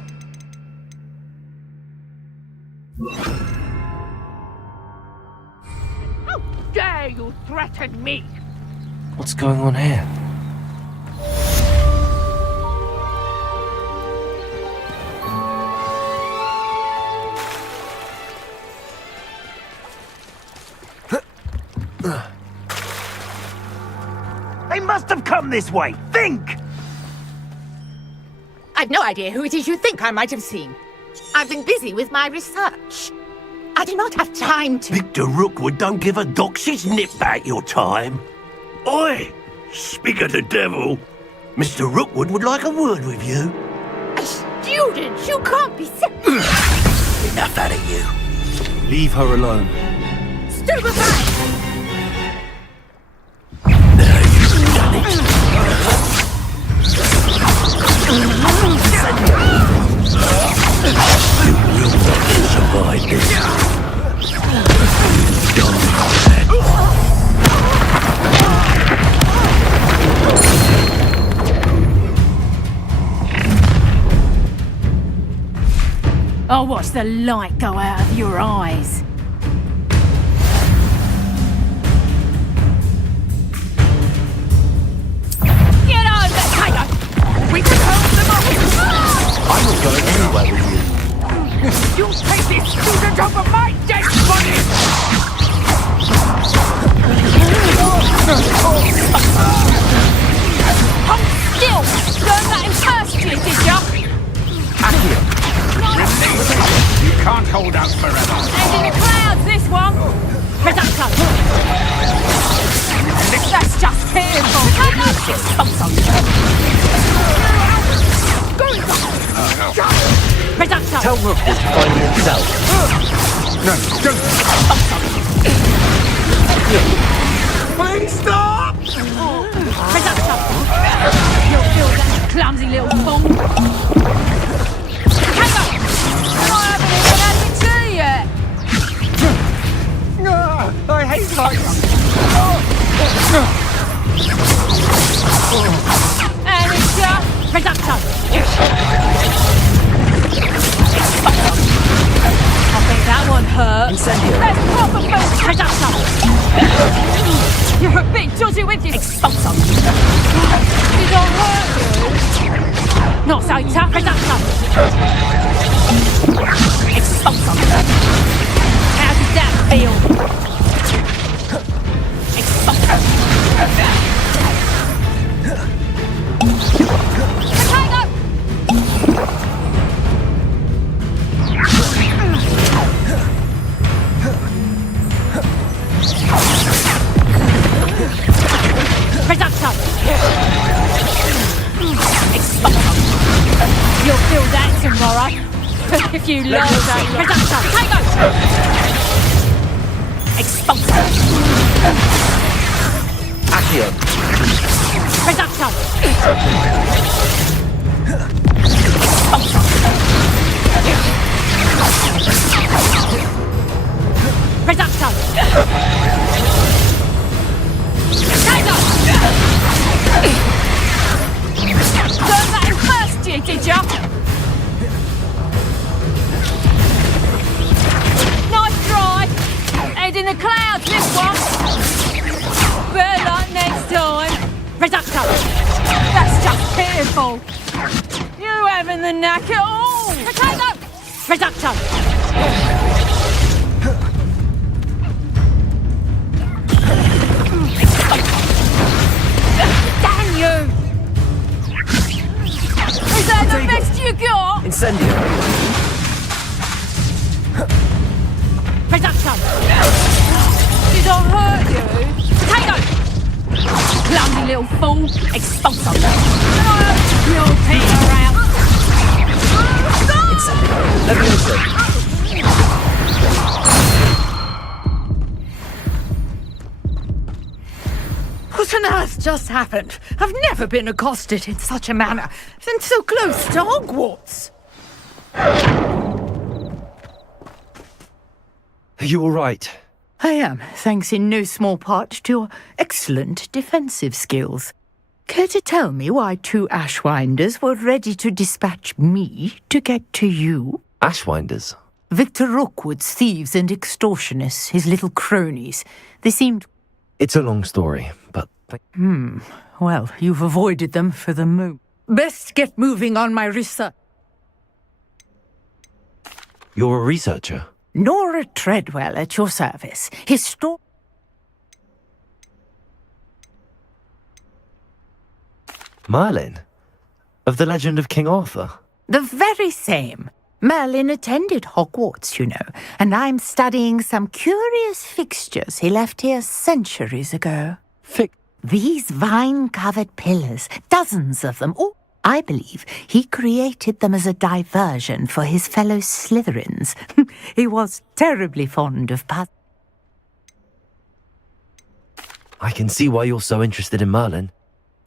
How dare you threaten me? What's going on here? They must have come this way. Think! I've no idea who it is you think I might have seen. I've been busy with my research. I do not have time to... Victor Rookwood don't give a doxy's nip back your time. Oi! Speak of the devil. Mr. Rookwood would like a word with you. A student? You can't be... Enough out of you. Leave her alone. Stupefy! Survive this. I'll watch the light go out of your eyes. Get over, Tiger! We can hold them off! I'm not going anywhere with you. You take this student over my dead body! Hold still! Learn that in first year, did ya? You can't hold out forever. And in the clouds, this one! Reducto! That's just painful! Reducto! Tell Rookwood to find me himself. No, don't. Please stop! Reducto! You'll feel that clumsy little fool! Tango! I haven't even had my tea yet! I hate lights. And it's just Reducto! I think that one hurt. That's proper food, Reducto! You're a bit dodgy with your expulsor. Did I hurt you? Not so tough, Reducto! Expulsor! How did that feel? Expulsor! Potato! Reducto! Expulsor! You'll feel that tomorrow. If you learn that. Reducto! Tango! Expulsor! Accio! Reducto! Reducto! Tango! Learn that in first year, did ya? Nice try! Head in the clouds, this one! Better luck next time! Reducto! That's just pitiful! You haven't the knack at all! Potato! Reducto! Damn you! Is that the best you got? Incendio! Reducto! Did I hurt you? Potato! Clumsy little fool! Expulsor! You'll peter out! Incendio! Let me listen! What on earth just happened? I've never been accosted in such a manner, and so close to Hogwarts. Are you alright? I am, thanks in no small part to your excellent defensive skills. Care to tell me why two Ashwinders were ready to dispatch me to get to you? Ashwinders? Victor Rookwood's thieves and extortionists, his little cronies. They seemed... It's a long story, but... Well, you've avoided them for the moment. Best get moving on my research. You're a researcher? Nora Treadwell at your service. Merlin? Of the legend of King Arthur? The very same. Merlin attended Hogwarts, you know, and I'm studying some curious fixtures he left here centuries ago. These vine-covered pillars, dozens of them, all. I believe he created them as a diversion for his fellow Slytherins. He was terribly fond of puzzles. I can see why you're so interested in Merlin.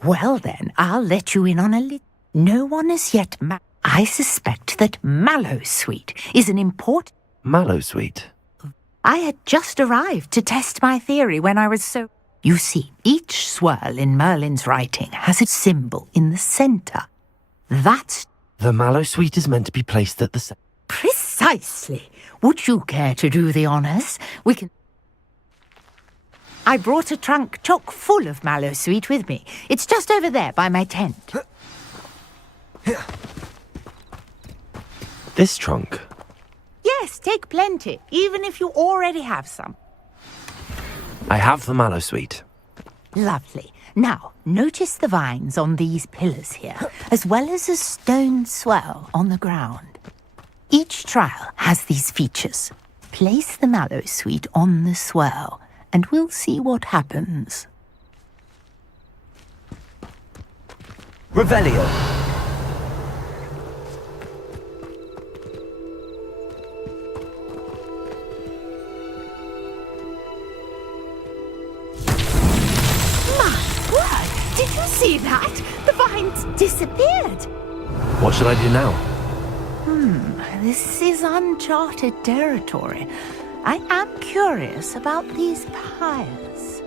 Well then, I'll let you in on a little. No one has yet I suspect that Mallowsweet is an important... Mallowsweet? I had just arrived to test my theory when I was so... You see, each swirl in Merlin's writing has a symbol in the centre. That's... The Mallowsweet is meant to be placed at the... Precisely. Would you care to do the honours? We can... I brought a trunk chock full of Mallowsweet with me. It's just over there by my tent. This trunk? Yes, take plenty, even if you already have some. I have the Mallowsweet. Lovely. Now, notice the vines on these pillars here, as well as a stone swell on the ground. Each trial has these features. Place the Mallowsweet on the swell, and we'll see what happens. Revelio. Did you see that? The vines disappeared. What should I do now? This is uncharted territory. I am curious about these pyres.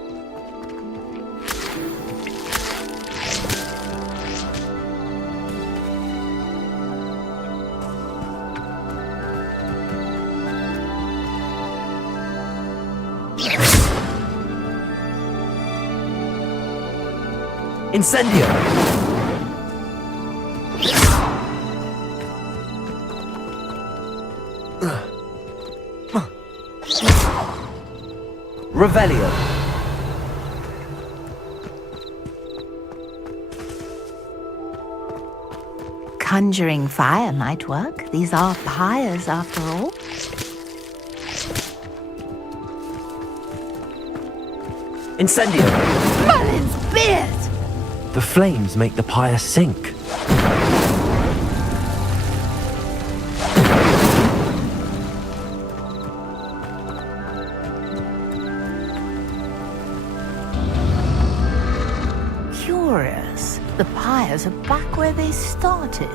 Incendio! Revelio! Conjuring fire might work. These are pyres after all. Incendio! Merlin's beard! The flames make the pyre sink. Curious. The pyres are back where they started.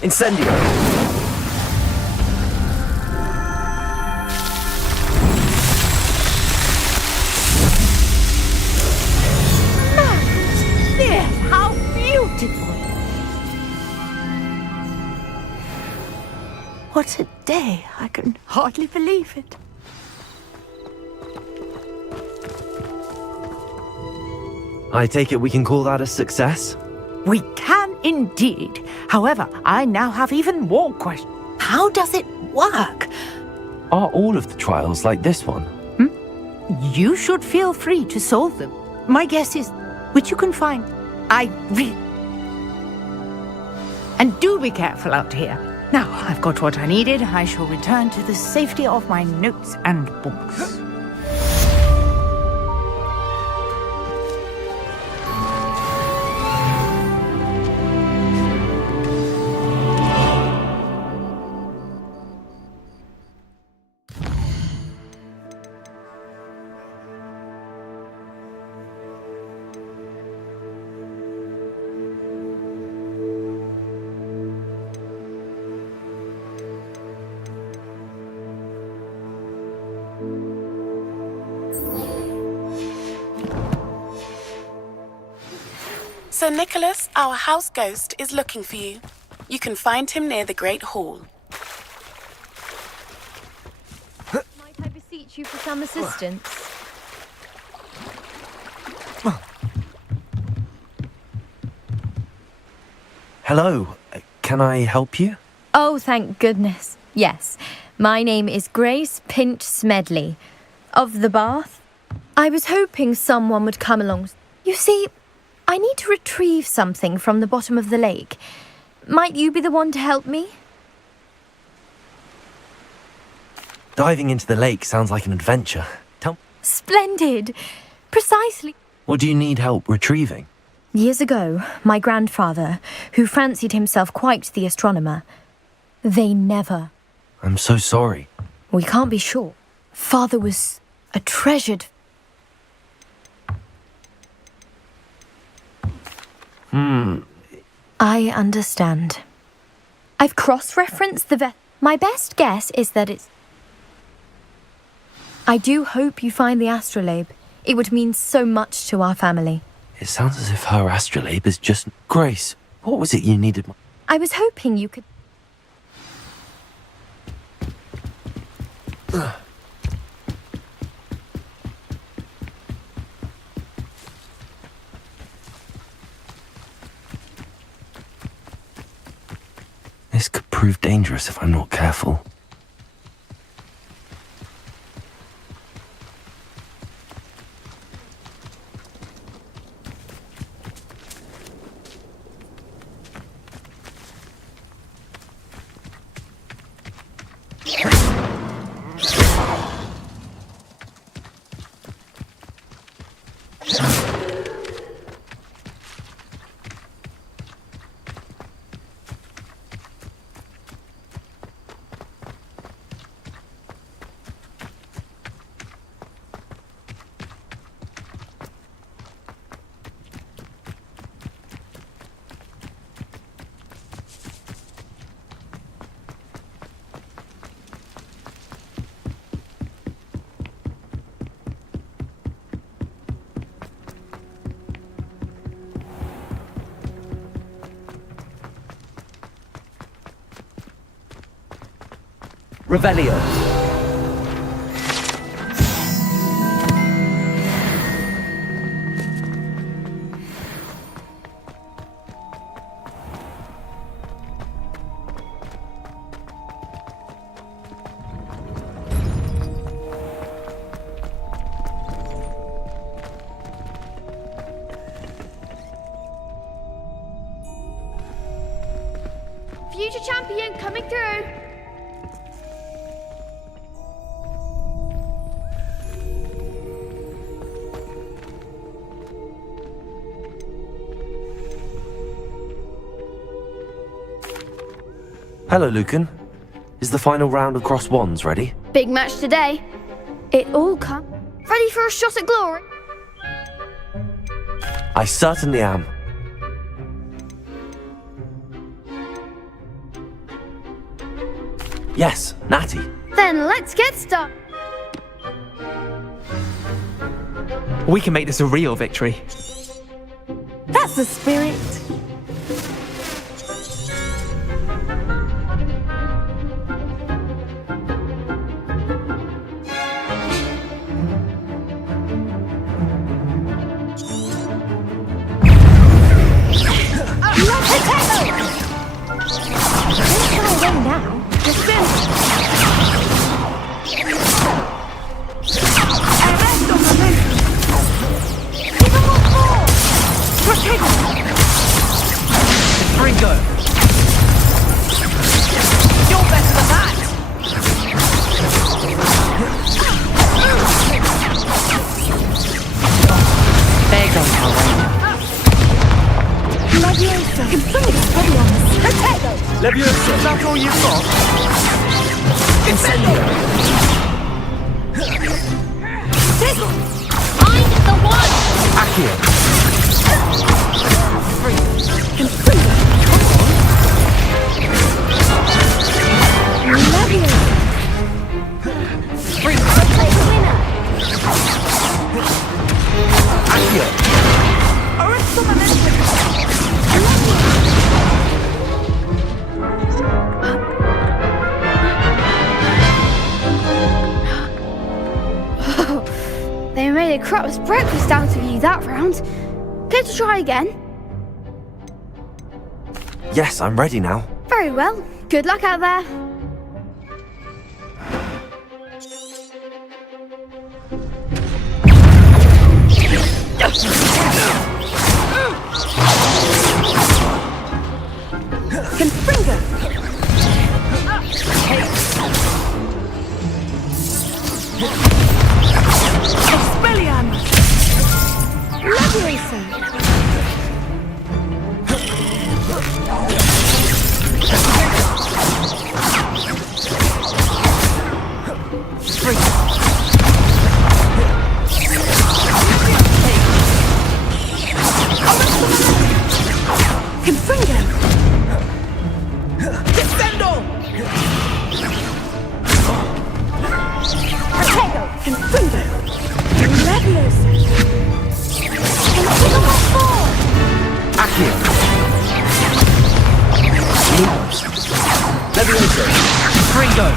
Incendio! There, how beautiful! What a day! I can hardly believe it. I take it we can call that a success? We can indeed. However, I now have even more questions. How does it work? Are all of the trials like this one? You should feel free to solve them. My guess is, which you can find. And do be careful out here. Now, I've got what I needed. I shall return to the safety of my notes and books. Sir Nicholas, our house ghost, is looking for you. You can find him near the Great Hall. Might I beseech you for some assistance? Hello, can I help you? Oh, thank goodness. Yes, my name is Grace Pinch Smedley. Of the Bath. I was hoping someone would come along. You see, I need to retrieve something from the bottom of the lake. Might you be the one to help me? Diving into the lake sounds like an adventure. Splendid! Precisely. What do you need help retrieving? Years ago, my grandfather, who fancied himself quite the astronomer, they never. I'm so sorry. We can't be sure. Father was a treasured... I understand. I've cross-referenced the My best guess is that it's... I do hope you find the astrolabe. It would mean so much to our family. It sounds as if her astrolabe is just... Grace, what was it you needed? I was hoping you could... This could prove dangerous if I'm not careful. Revelio. Future champion coming through. Hello, Lucan. Is the final round of Cross Wands ready? Big match today. It all come. Ready for a shot at glory? I certainly am. Yes, Natty. Then let's get started. We can make this a real victory. That's the spirit. Leviosa, is that all you've got? Incendio! I'm the one! Accio! They made a crap's breakfast out of you that round. Care to try again? Yes, I'm ready now. Very well. Good luck out there. Confringo! Expelliarmus! Leviosa! Confringo! Descendo! Protego! Confringo! Leviosa! Confringo more! Accio! Leviosa! Fringo!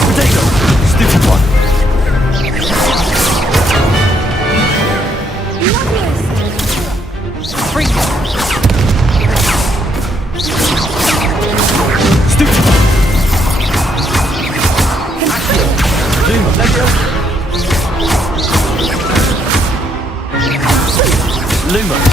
Protego! Stupid one! Fringo! Stupid one! Accio! Luma! Leviosa! Lumos!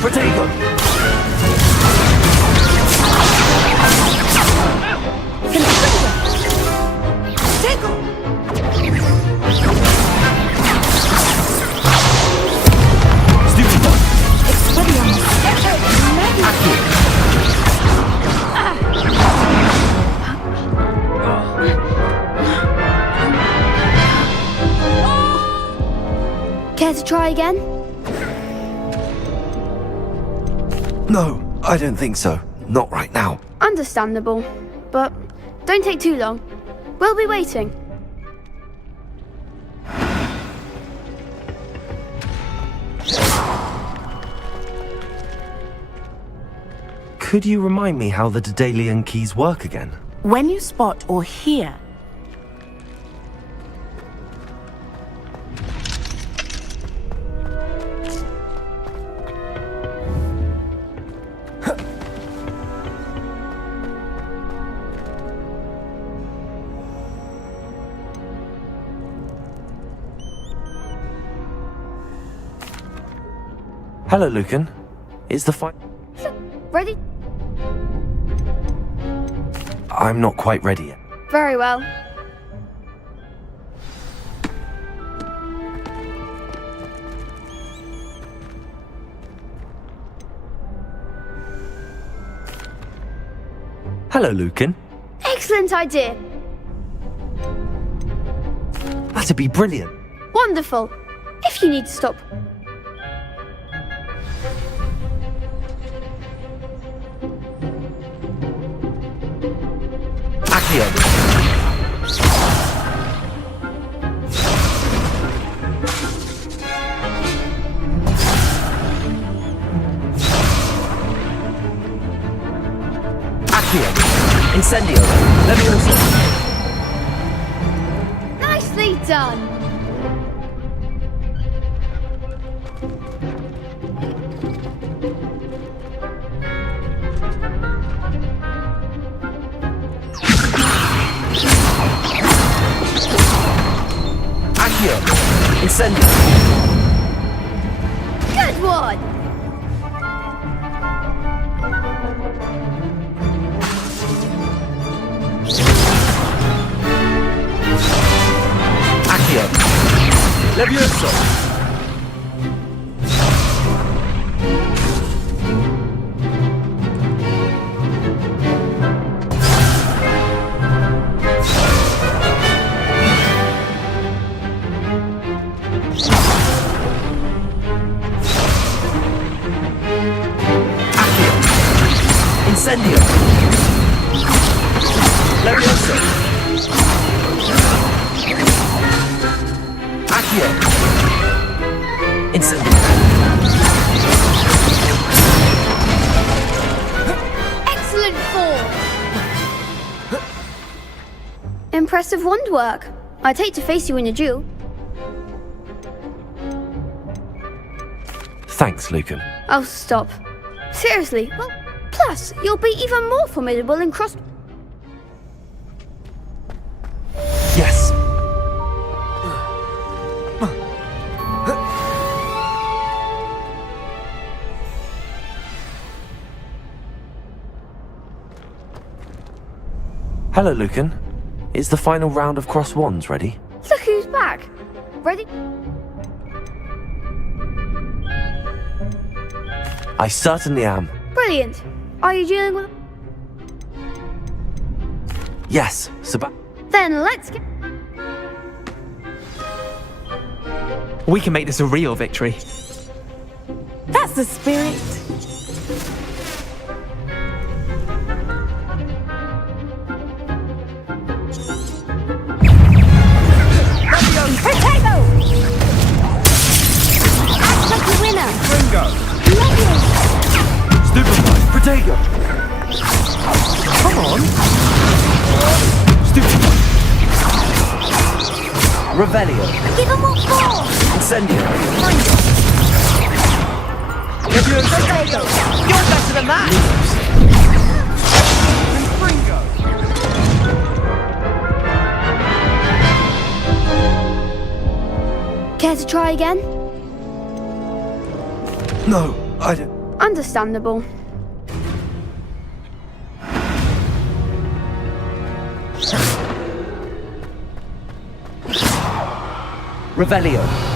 Protego! Stupid one! Accio! Care to try again? No, I don't think so. Not right now. Understandable. But don't take too long. We'll be waiting. Could you remind me how the Daedalian keys work again? When you spot or hear Hello, Lucan. Is the fight... Ready? I'm not quite ready yet. Very well. Hello, Lucan. Excellent idea. That'd be brilliant. Wonderful. If you need to stop. Accio! Accio! Incendio! Leviosa! Nicely done. Accio! Incendio! Good one. Accio! Leviosa! Incendio! Leviosa! Accio! Incendio! Excellent form. impressive wand work. I'd hate to face you in a duel. Thanks, Lucan. Oh, stop. Seriously, well, plus, you'll be even more formidable in cross... Yes! Hello, Lucan. Is the final round of Cross Wands ready? Look who's back. Ready? I certainly am. Brilliant. Are you dealing with... Yes, Then let's get... We can make this a real victory. That's the spirit. Potato! Take the winner! Ringo! Lovely! Stupefy! Protego! Come on! Stupefy! Revelio! Give him what for! Incendio! Potato! You're better than that! Care to try again? No, I don't. Understandable. Revelio!